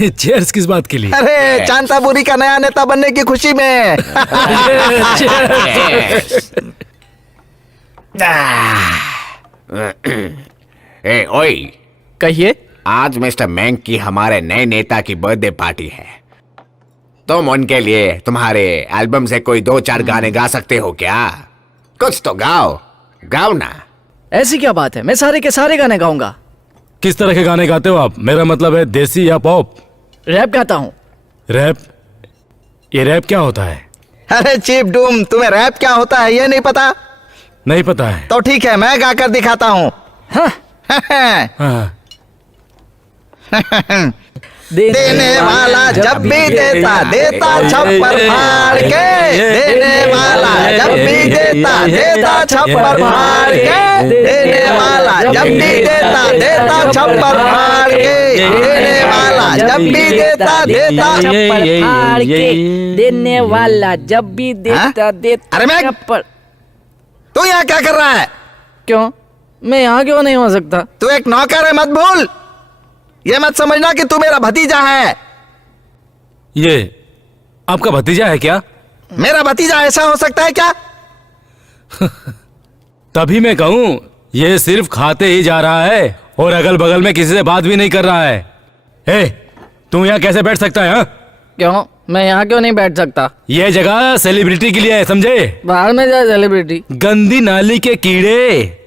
चेयर्स किस बात के लिए? अरे चांतापुरी का नया नेता बनने की खुशी में। ओए, कहिए। आज मिस्टर मैंग की हमारे नए नेता की बर्थडे पार्टी है। तुम उनके लिए तुम्हारे एल्बम से कोई 2-4 गाने गा सकते हो क्या? कुछ तो गाओ, गाओ ना। ऐसी क्या बात है, मैं सारे के सारे गाने गाऊंगा। किस तरह के गाने गाते हो आप? मेरा मतलब है देसी या पॉप? रैप गाता हूँ। रैप? ये रैप क्या होता है? अरे चीप डूम, तुम्हें रैप क्या होता है ये नहीं पता? नहीं पता है। तो ठीक है, मैं गाकर दिखाता हूँ। हाँ। देने वाला जब भी देता देता छप्पर फाड़ के। देने वाला जब भी देता छप्पर फाड़ के। देने वाला जब भी देता छप्पर फाड़ के। देने वाला जब भी देता छप्पर फाड़ के। देने वाला जब भी देता अरे मैं छप्पर। तू यहाँ क्या कर रहा है? क्यों? मैं यहाँ क्यों नहीं हो सकता? तू एक नौकर है, मत भूल। ये मत समझना कि तू मेरा भतीजा है। ये आपका भतीजा है क्या? मेरा भतीजा ऐसा हो सकता है क्या? तभी मैं कहूं, ये सिर्फ खाते ही जा रहा है और अगल बगल में किसी से बात भी नहीं कर रहा है। ए, तू यहाँ कैसे बैठ सकता है? हाँ? क्यों? मैं यहाँ क्यों नहीं बैठ सकता? ये जगह सेलिब्रिटी के लिए है, समझे? बाहर में जाए सेलिब्रिटी। गंदी नाली के कीड़े,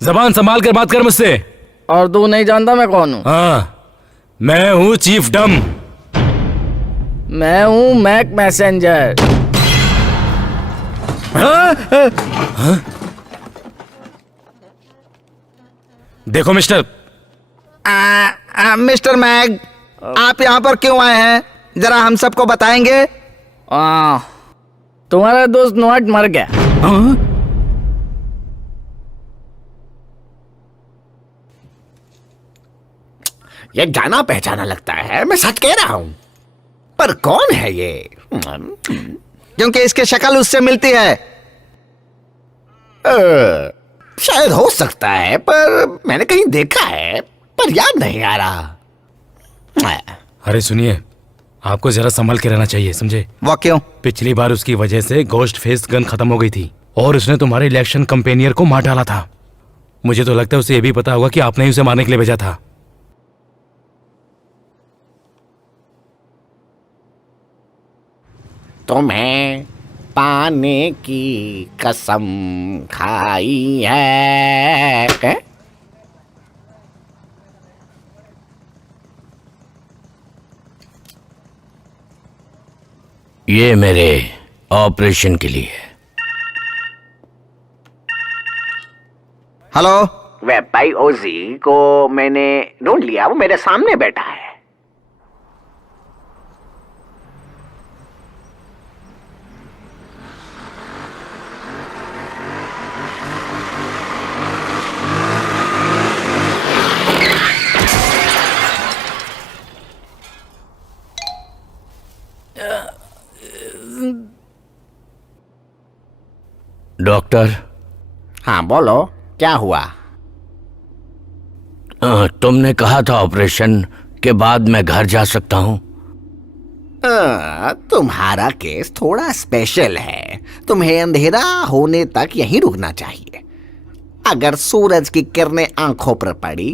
जबान संभाल कर बात कर मुझसे। और तू नहीं जानता मैं कौन हूँ? हाँ, मैं हूँ चीफ डम। मैं हूँ मैक मैसेंजर। देखो मिस्टर, मिस्टर मैग, आप यहाँ पर क्यों आए हैं? जरा हम सबको बताएंगे। तुम्हारा दोस्त नोट मर गया। ये जाना पहचाना लगता है, मैं सच कह रहा हूं। पर कौन है ये? क्योंकि इसकी शक्ल उससे मिलती है। शायद हो सकता है, पर मैंने कहीं देखा है, पर याद नहीं आ रहा। अरे सुनिए, आपको जरा संभल के रहना चाहिए, समझे? वो क्यों? पिछली बार उसकी वजह से गोस्ट फेस गन खत्म हो गई थी और उसने तुम्हारे इलेक्शन कंपेनियर को मार डाला था। मुझे तो लगता है उसे ये भी पता होगा कि आपने ही उसे मारने के लिए भेजा था। तुम्हें पाने की कसम खाई है? ये मेरे ऑपरेशन के लिए। हेलो। वे भाई ओजी को मैंने ढूंढ लिया, वो मेरे सामने बैठा है। डॉक्टर, हाँ बोलो, क्या हुआ? तुमने कहा था ऑपरेशन के बाद मैं घर जा सकता हूँ। तुम्हारा केस थोड़ा स्पेशल है। तुम्हें अंधेरा होने तक यहीं रुकना चाहिए। अगर सूरज की किरणें आंखों पर पड़ी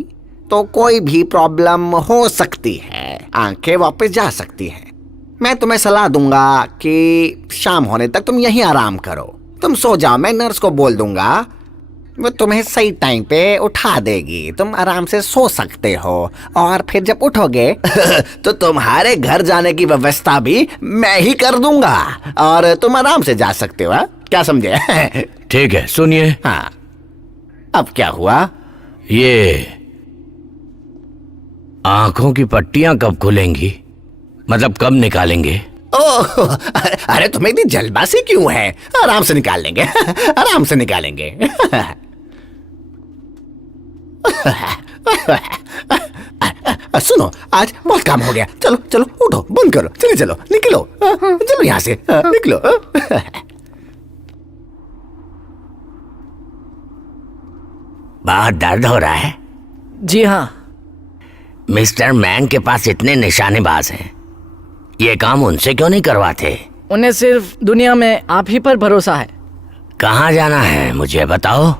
तो कोई भी प्रॉब्लम हो सकती है, आंखें वापस जा सकती हैं। मैं तुम्हें सलाह दूंगा कि शाम होने तक तुम यहीं आराम करो। तुम सो जाओ, मैं नर्स को बोल दूंगा, वो तुम्हें सही टाइम पे उठा देगी। तुम आराम से सो सकते हो और फिर जब उठोगे तो तुम्हारे घर जाने की व्यवस्था भी मैं ही कर दूंगा और तुम आराम से जा सकते हो। क्या समझे? ठीक है, सुनिए। हाँ, अब क्या हुआ? ये आंखों की पट्टियां कब खुलेंगी? मतलब कब निकालेंगे? ओह, अरे तुम्हें इतनी जल्दबाजी क्यों है? आराम से निकाल लेंगे, आराम से निकालेंगे। सुनो, आज बहुत काम हो गया। चलो चलो उठो, बंद करो, चलो चलो निकलो, चलो यहाँ से निकलो। बहुत दर्द हो रहा है? जी हाँ। मिस्टर मैंग के पास इतने निशानेबाज हैं, ये काम उनसे क्यों नहीं करवाते? उन्हें सिर्फ दुनिया में आप ही पर भरोसा है। कहाँ जाना है मुझे बताओ।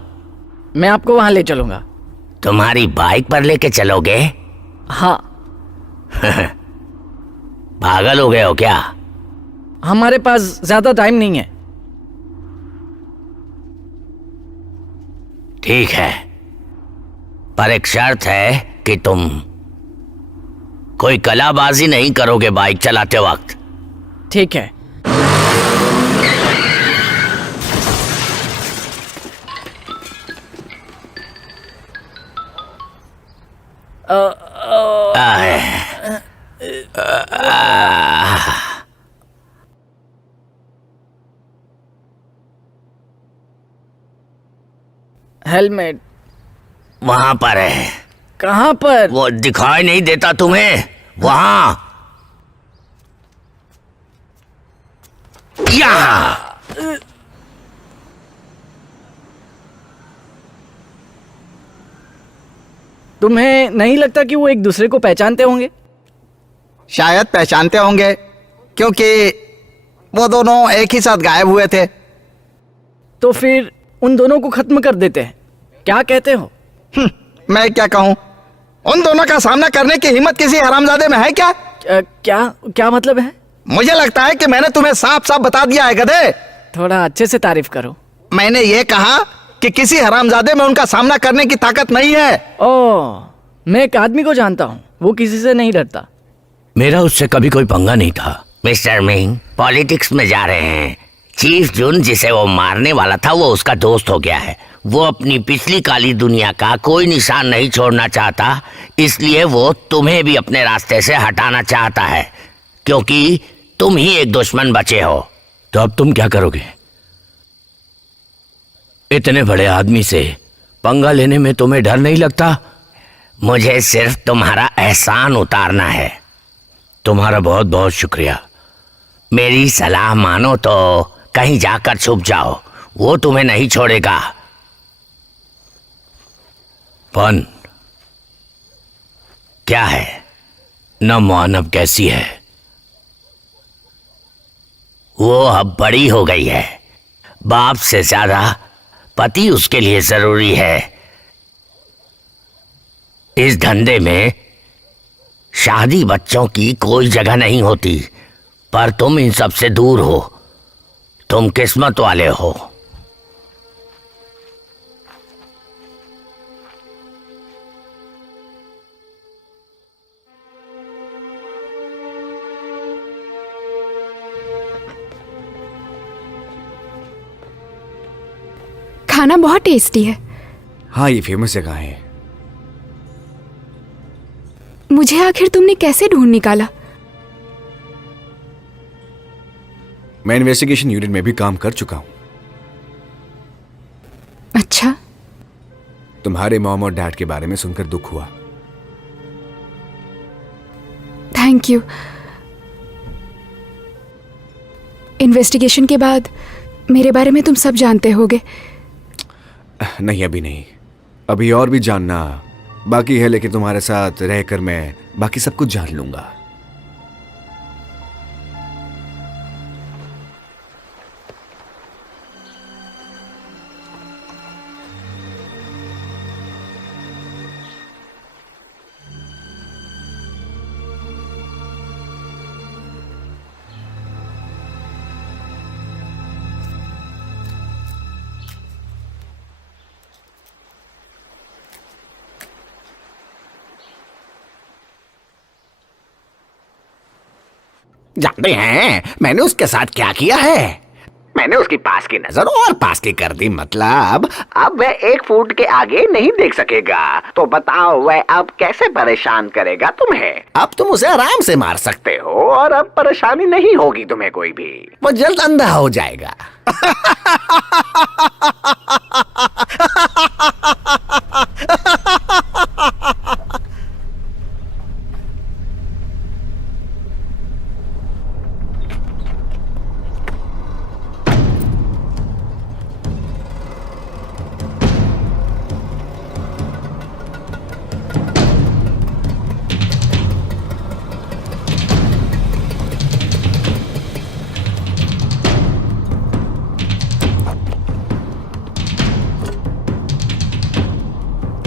मैं आपको वहां ले चलूंगा। तुम्हारी बाइक पर लेके चलोगे? हाँ। पागल हो गए हो क्या? हमारे पास ज्यादा टाइम नहीं है। ठीक है, पर एक शर्त है कि तुम कोई कलाबाजी नहीं करोगे बाइक चलाते वक्त। ठीक है। हेलमेट वहां पर है। कहाँ पर? वो दिखाई नहीं देता तुम्हें? वहां, यहाँ। तुम्हें नहीं लगता कि वो एक दूसरे को पहचानते होंगे? शायद पहचानते होंगे, क्योंकि वो दोनों एक ही साथ गायब हुए थे। तो फिर उन दोनों को खत्म कर देते हैं, क्या कहते हो? मैं क्या कहूँ? उन दोनों का सामना करने की हिम्मत किसी हरामजादे में है क्या? क्या क्या मतलब है? मुझे लगता है कि मैंने तुम्हें साफ साफ बता दिया है गधे। थोड़ा अच्छे से तारीफ करो। मैंने ये कहा कि किसी हरामजादे में उनका सामना करने की ताकत नहीं है। ओह, मैं एक आदमी को जानता हूँ, वो किसी से नहीं डरता। मेरा उससे कभी कोई पंगा नहीं था। मिस्टर मिंग पॉलिटिक्स में जा रहे हैं। चीफ जुन जिसे वो मारने वाला था वो उसका दोस्त हो गया है। वो अपनी पिछली काली दुनिया का कोई निशान नहीं छोड़ना चाहता, इसलिए वो तुम्हें भी अपने रास्ते से हटाना चाहता है, क्योंकि तुम ही एक दुश्मन बचे हो। तो अब तुम क्या करोगे? इतने बड़े आदमी से पंगा लेने में तुम्हें डर नहीं लगता? मुझे सिर्फ तुम्हारा एहसान उतारना है। तुम्हारा बहुत बहुत शुक्रिया। मेरी सलाह मानो तो कहीं जाकर छुप जाओ, वो तुम्हें नहीं छोड़ेगा। पन क्या है न मानव कैसी है? वो अब बड़ी हो गई है। बाप से ज्यादा पति उसके लिए जरूरी है। इस धंधे में शादी बच्चों की कोई जगह नहीं होती, पर तुम इन सब से दूर हो। तुम किस्मत वाले हो। खाना बहुत टेस्टी है। हाँ, ये फेमस जगह है। मुझे आखिर तुमने कैसे ढूंढ निकाला? मैं इन्वेस्टिगेशन यूनिट में भी काम कर चुका हूं। अच्छा, तुम्हारे मॉम और डैड के बारे में सुनकर दुख हुआ। Thank you. इन्वेस्टिगेशन के बाद मेरे बारे में तुम सब जानते होगे। नहीं, अभी नहीं। अभी और भी जानना बाकी है, लेकिन तुम्हारे साथ रहकर मैं बाकी सब कुछ जान लूंगा। जानते हैं मैंने उसके साथ क्या किया है? मैंने उसकी पास की नजर और पास की कर दी। मतलब अब वह 1 फुट के आगे नहीं देख सकेगा। तो बताओ वह अब कैसे परेशान करेगा तुम्हें? अब तुम उसे आराम से मार सकते हो और अब परेशानी नहीं होगी तुम्हें कोई भी। वो जल्द अंधा हो जाएगा।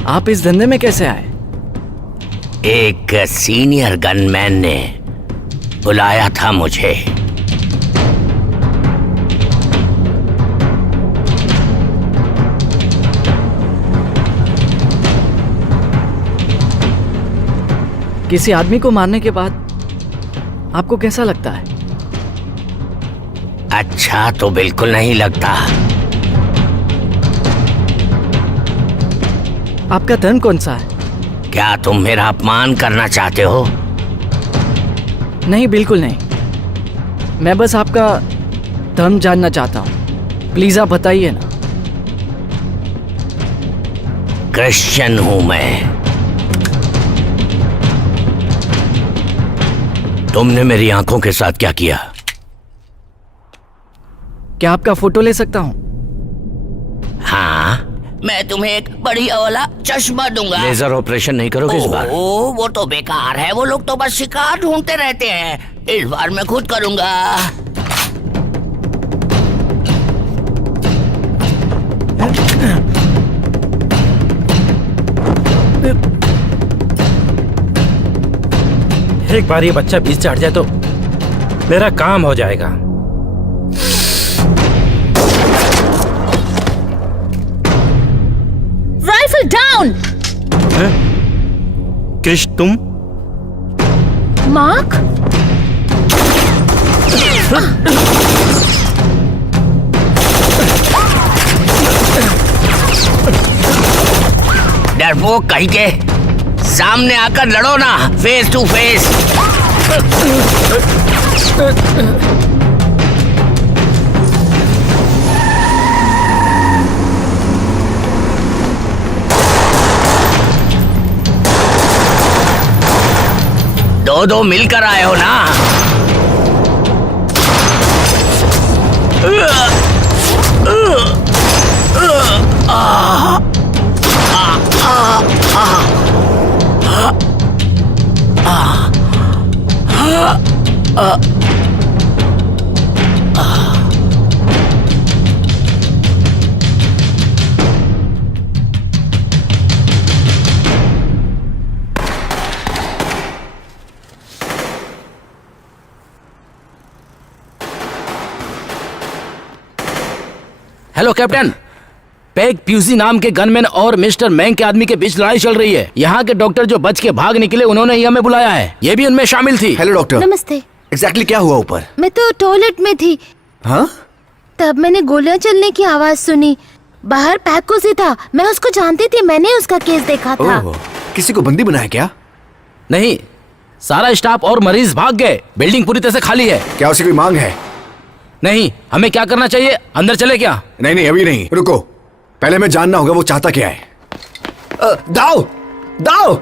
आप इस धंधे में कैसे आए? एक सीनियर गनमैन ने बुलाया था मुझे। किसी आदमी को मारने के बाद आपको कैसा लगता है? अच्छा तो बिल्कुल नहीं लगता। आपका धर्म कौन सा है? क्या तुम मेरा अपमान करना चाहते हो? नहीं, बिल्कुल नहीं। मैं बस आपका धर्म जानना चाहता हूँ। प्लीज आप बताइए ना। क्रिश्चियन हूं मैं। तुमने मेरी आंखों के साथ क्या किया? क्या आपका फोटो ले सकता हूँ? हाँ, मैं तुम्हें एक बढ़िया वाला चश्मा दूंगा। लेजर ऑपरेशन नहीं करोगे इस बार? ओ, वो तो बेकार है। वो लोग तो बस शिकार ढूंढते रहते हैं। इस बार मैं खुद करूंगा। एक बार ये बच्चा बीच चढ़ जाए तो मेरा काम हो जाएगा। Rifle down. क्रिश, तुम? मार्क, डरपोक कहीं के, सामने आकर लड़ो ना, फेस टू फेस। दो मिलकर आए हो ना? हेलो कैप्टन, पेग प्यूसी नाम के गनमैन और मिस्टर मैंग के आदमी के बीच लड़ाई चल रही है। यहाँ के डॉक्टर जो बच के भाग निकले, उन्होंने ही हमें बुलाया है। ये भी उनमें शामिल थी। Hello doctor. नमस्ते। एग्जैक्टली क्या हुआ ऊपर? मैं तो टॉयलेट में थी। हाँ? तब मैंने गोलियां चलने की आवाज सुनी। बाहर पैकोसी था। मैं उसको जानती थी। मैंने उसका केस देखा था। ओह, किसी को बंदी बनाया क्या? नहीं, सारा स्टाफ और मरीज भाग गए। बिल्डिंग पूरी तरह से खाली है। क्या उसे कोई मांग है? नहीं, हमें क्या करना चाहिए? अंदर चले क्या? नहीं नहीं, अभी नहीं, रुको। पहले मैं जानना होगा वो चाहता क्या है। दाओ दाओ।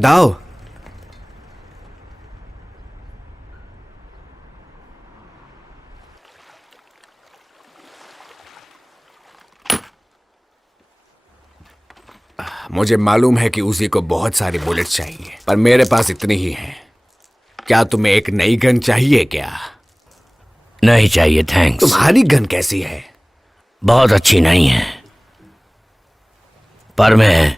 दाव। मुझे मालूम है कि उसी को बहुत सारी बुलेट चाहिए, पर मेरे पास इतनी ही हैं। क्या तुम्हें एक नई गन चाहिए क्या? नहीं चाहिए, थैंक्स। तुम्हारी गन कैसी है? बहुत अच्छी नहीं है, पर मैं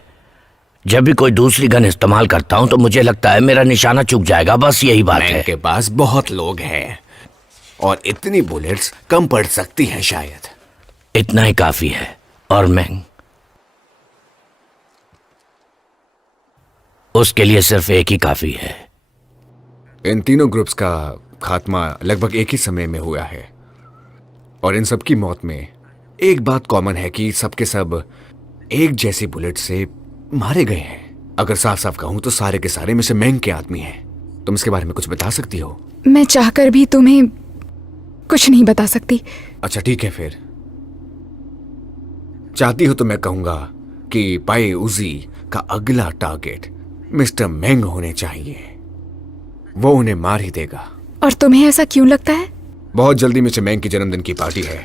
जब भी कोई दूसरी गन इस्तेमाल करता हूं तो मुझे लगता है मेरा निशाना चूक जाएगा, बस यही बात है। के पास बहुत लोग हैं और इतनी बुलेट्स कम पड़ सकती हैं शायद। इतना ही काफी है, और मैं उसके लिए सिर्फ एक ही काफी है। इन तीनों ग्रुप्स का खात्मा लगभग एक ही समय में हुआ है, और इन सब की मौत में एक बात कॉमन है कि सबके सब एक जैसी बुलेट से मारे गए हैं। अगर साफ साफ कहूं तो सारे के सारे मिस्टर मेंग के आदमी हैं। तुम इसके बारे में कुछ बता सकती हो? मैं चाहकर भी तुम्हें कुछ नहीं बता सकती। अच्छा ठीक है, फिर चाहती हो तो मैं कहूंगा कि पाई उजी का अगला टारगेट मिस्टर मेंग होने चाहिए। वो उन्हें मार ही देगा। और तुम्हें ऐसा क्यों लगता है? बहुत जल्दी मिस्टर मेंग की जन्मदिन की पार्टी है।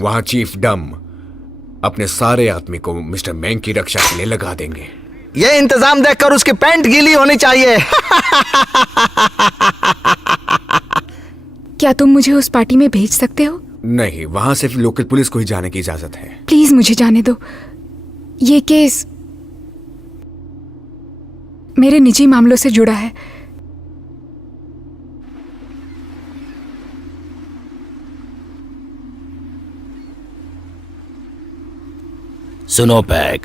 वहां चीफ डम अपने सारे आदमी को मिस्टर मेंग की रक्षा के लिए लगा देंगे। ये इंतजाम देखकर उसकी पैंट गीली होनी चाहिए। क्या तुम मुझे उस पार्टी में भेज सकते हो? नहीं, वहां सिर्फ लोकल पुलिस को ही जाने की इजाजत है। प्लीज मुझे जाने दो। ये केस मेरे निजी मामलों से जुड़ा है। सुनो पैग,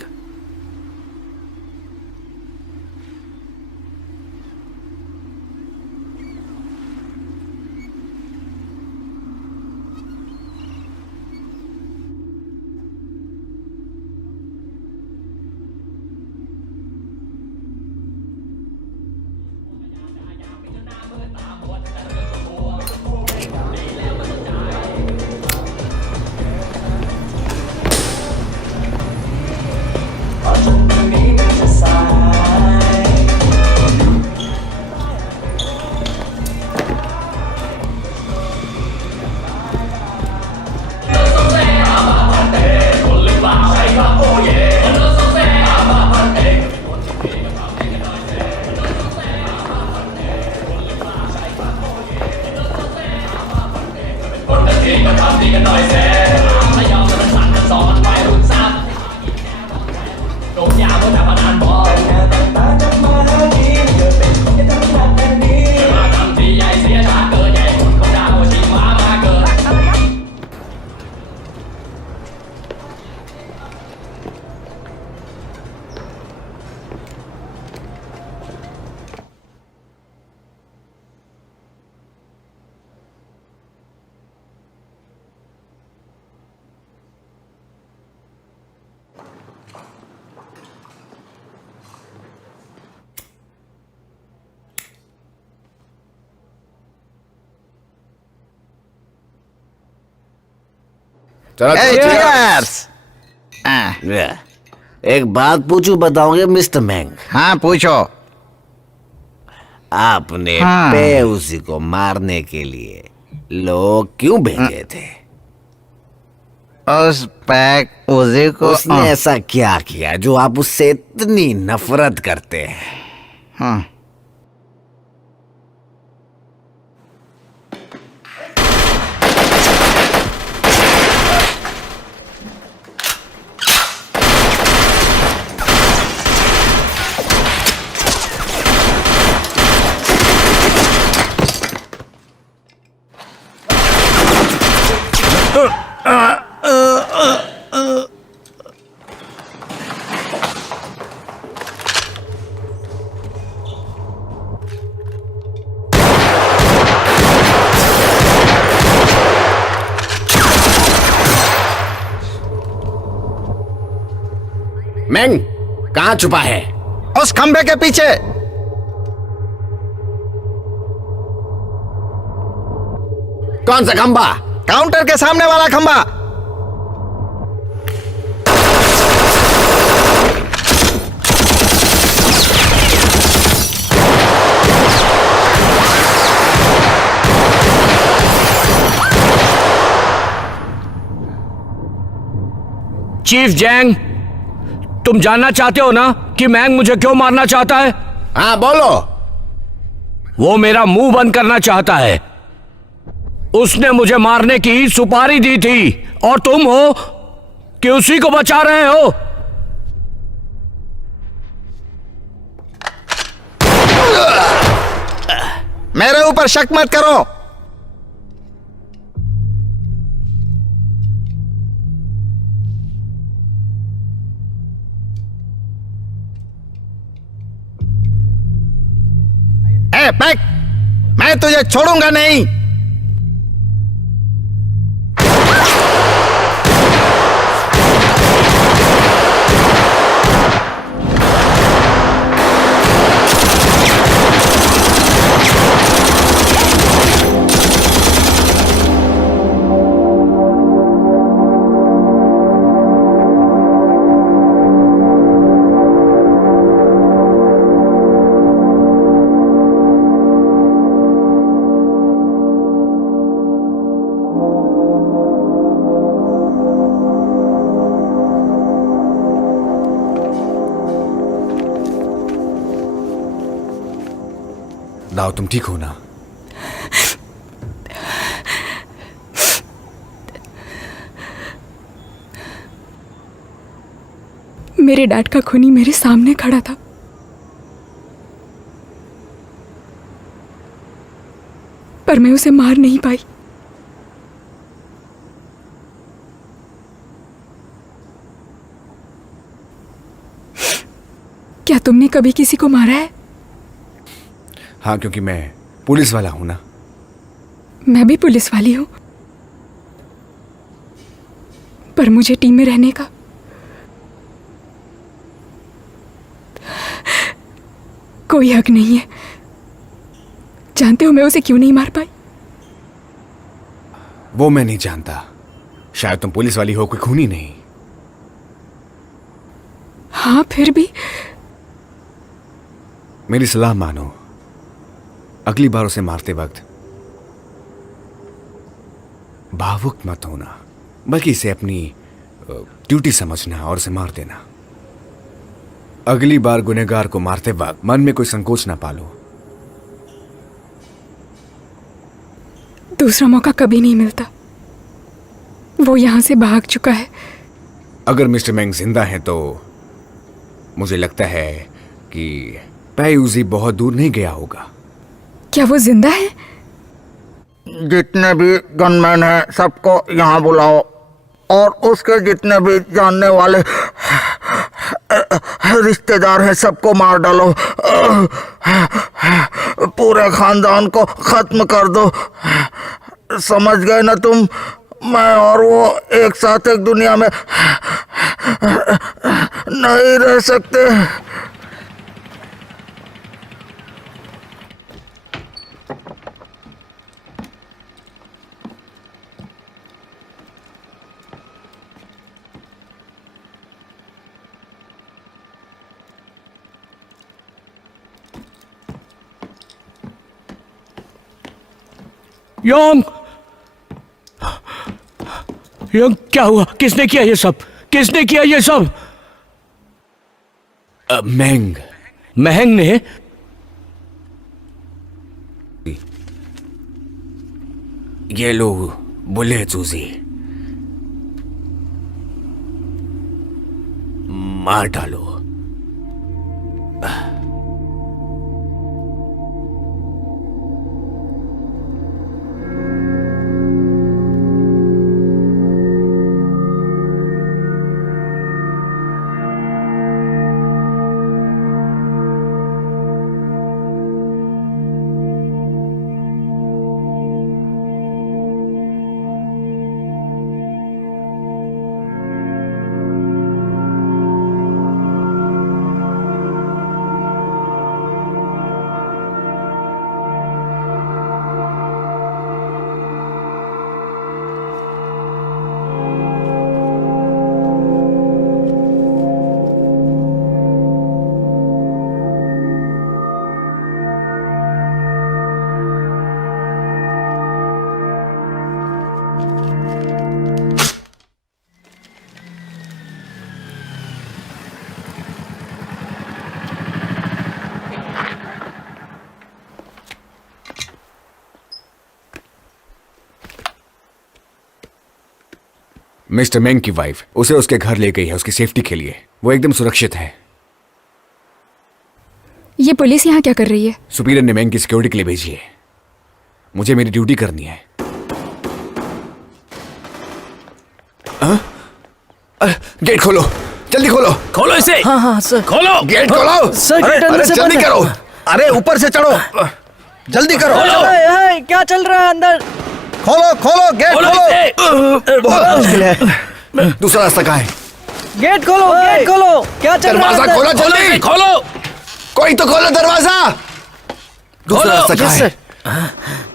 एक बात पूछूं, बताओगे मिस्टर मेंग? हाँ पूछो। आपने हाँ। पे उसी को मारने के लिए लोग क्यों भेजे थे? उस पैक उसी को उसने ऐसा क्या किया जो आप उससे इतनी नफरत करते हैं? हाँ। मेंग कहाँ छुपा है? उस खंबे के पीछे। कौन सा खंबा? काउंटर के सामने वाला खंबा। चीफ जैंग, तुम जानना चाहते हो ना कि मैंग मुझे क्यों मारना चाहता है? हाँ बोलो। वो मेरा मुंह बंद करना चाहता है। उसने मुझे मारने की सुपारी दी थी और तुम हो कि उसी को बचा रहे हो। मेरे ऊपर शक मत करो। ए, पैक, मैं तुझे छोड़ूंगा नहीं। दाओ, तुम ठीक हो ना? मेरे डैड का खूनी मेरे सामने खड़ा था। पर मैं उसे मार नहीं पाई। क्या तुमने कभी किसी को मारा है? हाँ, क्योंकि मैं पुलिस वाला हूं ना। मैं भी पुलिस वाली हूं, पर मुझे टीम में रहने का कोई हक नहीं है। जानते हो मैं उसे क्यों नहीं मार पाई? वो मैं नहीं जानता। शायद तुम पुलिस वाली हो, कोई खूनी नहीं। हाँ, फिर भी मेरी सलाह मानो। अगली बार उसे मारते वक्त भावुक मत होना, बल्कि इसे अपनी ड्यूटी समझना और उसे मार देना। अगली बार गुनहगार को मारते वक्त मन में कोई संकोच ना पालो। दूसरा मौका कभी नहीं मिलता। वो यहां से भाग चुका है। अगर मिस्टर मैंग जिंदा है तो मुझे लगता है कि पैयूजी बहुत दूर नहीं गया होगा। क्या वो जिंदा है? जितने भी गनमैन हैं सबको यहाँ बुलाओ और उसके जितने भी जानने वाले रिश्तेदार हैं सबको मार डालो। पूरे खानदान को खत्म कर दो। समझ गए ना तुम? मैं और वो एक साथ एक दुनिया में नहीं रह सकते। योंग, योंग, क्या हुआ? किसने किया ये सब? किसने किया ये सब? मैंग। महंग ने? ये लो बुले चूजी, मार डालो। मिस्टर मेंग की वाइफ उसे उसके घर ले गई है उसकी सेफ्टी के लिए। वो एकदम सुरक्षित है। ये पुलिस यहाँ क्या कर रही है? सुपीरियर ने मेंग की सिक्योरिटी के लिए भेजी है। मुझे मेरी ड्यूटी करनी है। गेट खोलो, जल्दी खोलो। खोलो इसे। हाँ हाँ सर। खोलो। गेट खोलो सर, अरे गेट अंदर अरे से जल्दी बंद है। करो। अरे ऊपर से चढ़ो, जल्दी करो। हाय, हाय, क्या चल रहा है अंदर? खोलो खोलो गेट खोलो खोलो। इसे। बहुत मुश्किल है। दूसरा रास्ता कहाँ है? गेट खोलो, गेट खोलो, क्या चल रहा है दरवाजा अंदर? खोलो जल्दी। खोलो। कोई तो खोलो दरवाजा। दूसरा रास्ता कहाँ यस है? सर।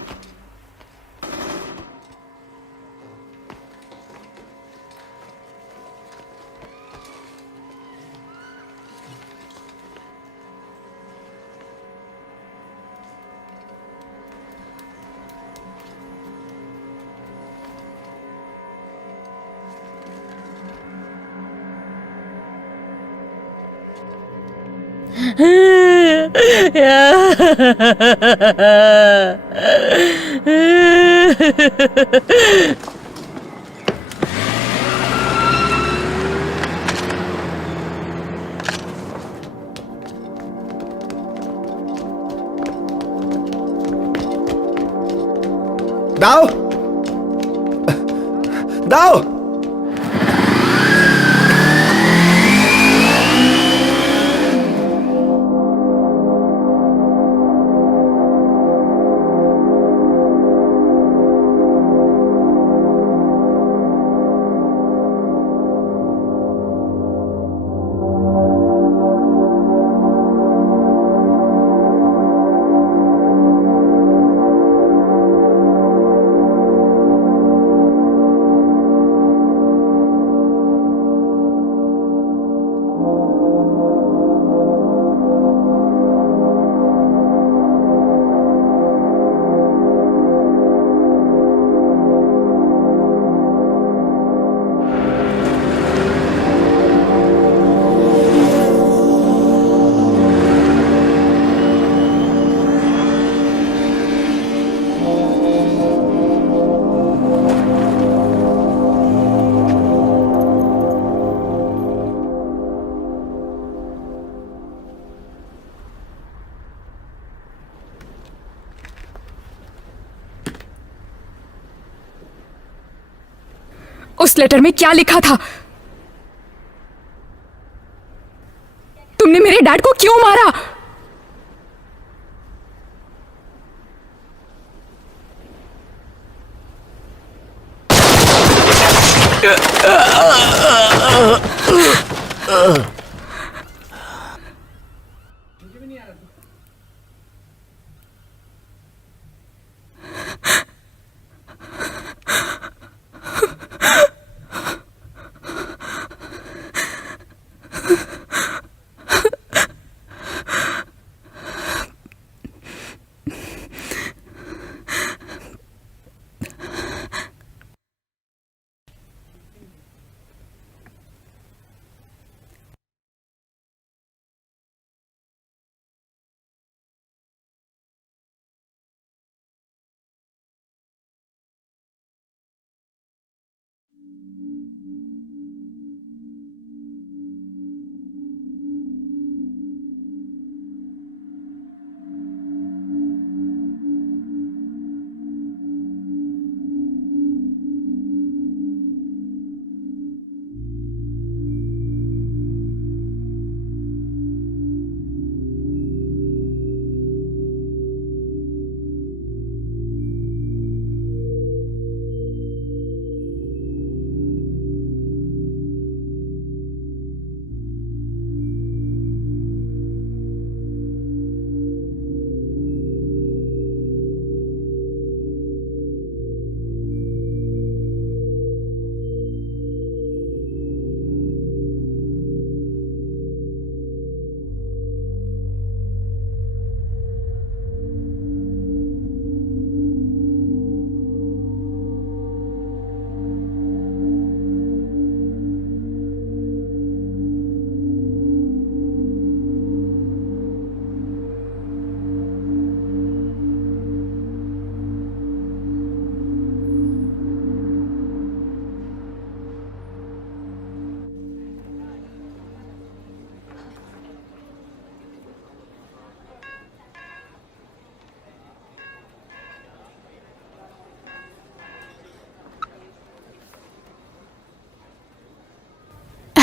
दाओ, दाओ। उस लेटर में क्या लिखा था? तुमने मेरे डैड को क्यों मारा?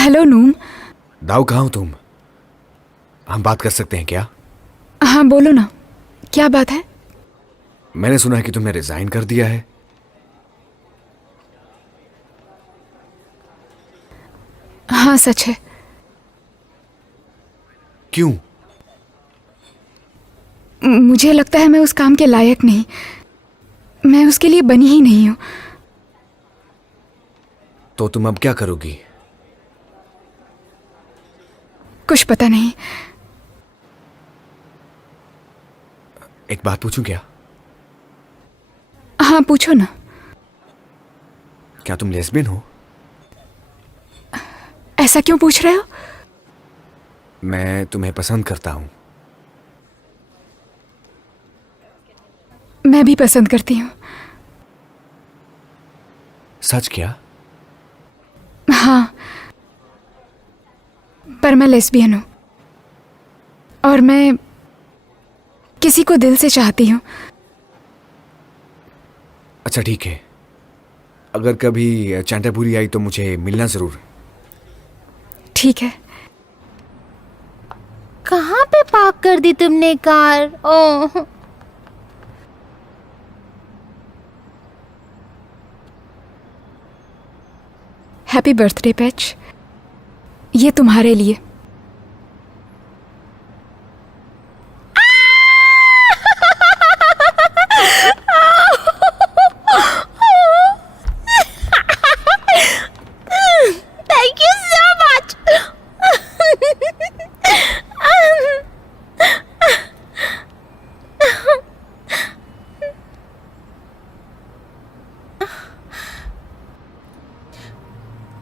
हेलो नूम। दाऊ, कहाँ हो तुम? हम बात कर सकते हैं क्या? हाँ बोलो ना, क्या बात है? मैंने सुना है कि तुमने रिजाइन कर दिया है। हाँ सच है। क्यों? मुझे लगता है मैं उस काम के लायक नहीं, मैं उसके लिए बनी ही नहीं हूं। तो तुम अब क्या करोगी? कुछ पता नहीं। एक बात पूछूं क्या? हाँ पूछो ना। क्या तुम लेस्बियन हो? ऐसा क्यों पूछ रहे हो? मैं तुम्हें पसंद करता हूं। मैं भी पसंद करती हूँ। सच क्या? हाँ, पर मैं लेस्बियन हूँ और मैं किसी को दिल से चाहती हूँ। अच्छा ठीक है, अगर कभी चांटापुरी आई तो मुझे मिलना जरूर। ठीक है। कहाँ पे पार्क कर दी तुमने कार? ओह, हैप्पी बर्थडे पैच, ये तुम्हारे लिए। Thank you so much.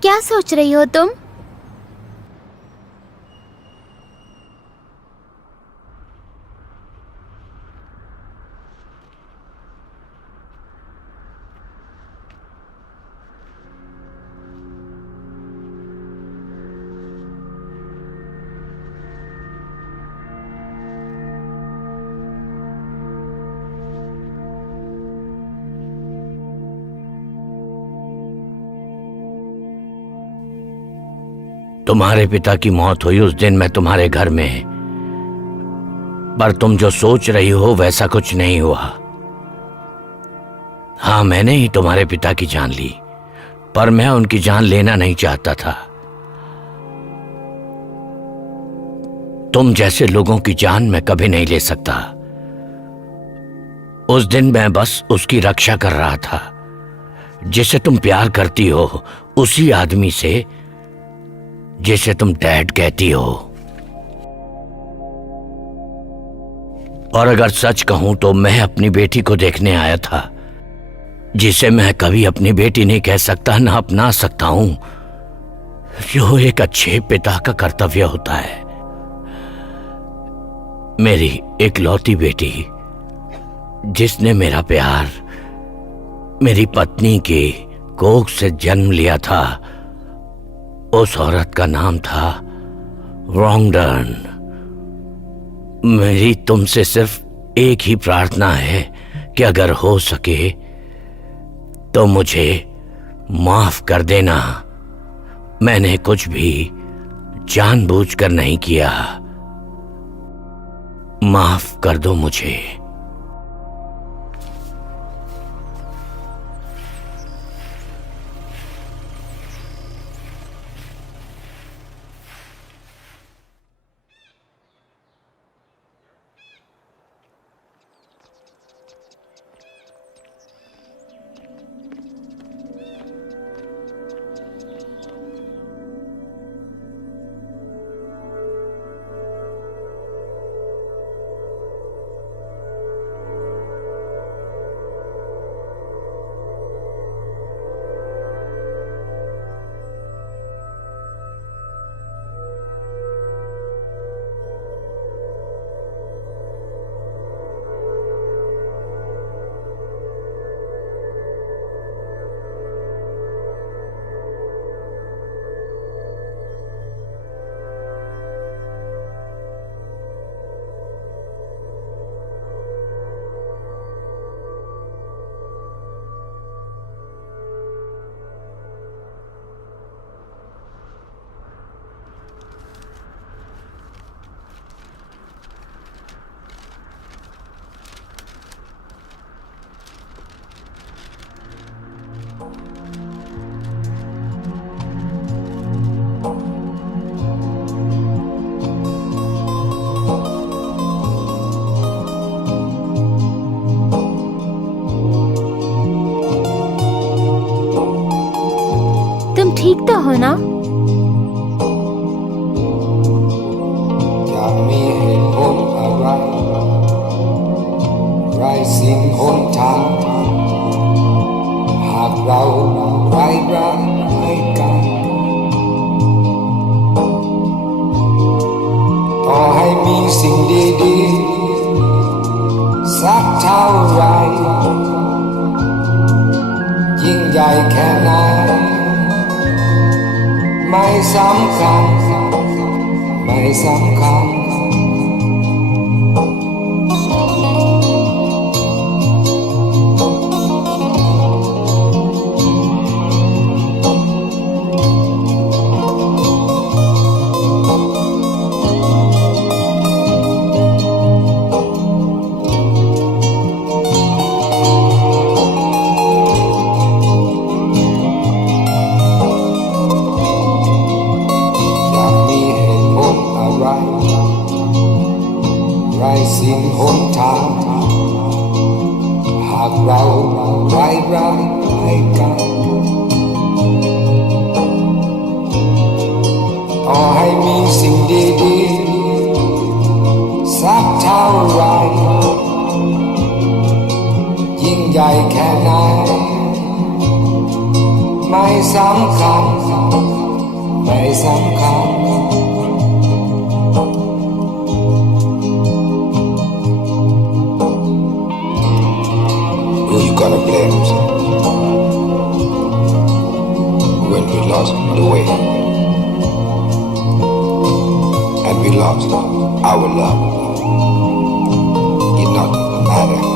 क्या सोच रही हो तुम? तुम्हारे पिता की मौत हुई उस दिन मैं तुम्हारे घर में, पर तुम जो सोच रही हो वैसा कुछ नहीं हुआ। हाँ, मैंने ही तुम्हारे पिता की जान ली, पर मैं उनकी जान लेना नहीं चाहता था। तुम जैसे लोगों की जान मैं कभी नहीं ले सकता। उस दिन मैं बस उसकी रक्षा कर रहा था जिसे तुम प्यार करती हो, उसी आदमी से जिसे तुम डैड कहती हो। और अगर सच कहूं तो मैं अपनी बेटी को देखने आया था, जिसे मैं कभी अपनी बेटी नहीं कह सकता, ना अपना सकता हूं, जो एक अच्छे पिता का कर्तव्य होता है। मेरी इकलौती बेटी, जिसने मेरा प्यार मेरी पत्नी की कोख से जन्म लिया था, उस औरत का नाम था रॉन्गडर्न। मेरी तुमसे सिर्फ एक ही प्रार्थना है कि अगर हो सके तो मुझे माफ कर देना। मैंने कुछ भी जानबूझकर नहीं किया। माफ कर दो मुझे। สิ่งดีๆสักเท่าไรยิ่งใหญ่แค่ไหนไม่สำคัญไม่สำคัญไรสิ้นหนทางหากเราไว้รักให้กันต่อให้มีสิ่งดีๆสักเท่าไรยิ่งใหญ่แค่ไหนไม่สำคัญไม่สำคัญgonna blame us when we lost the way and we lost our love. It not matter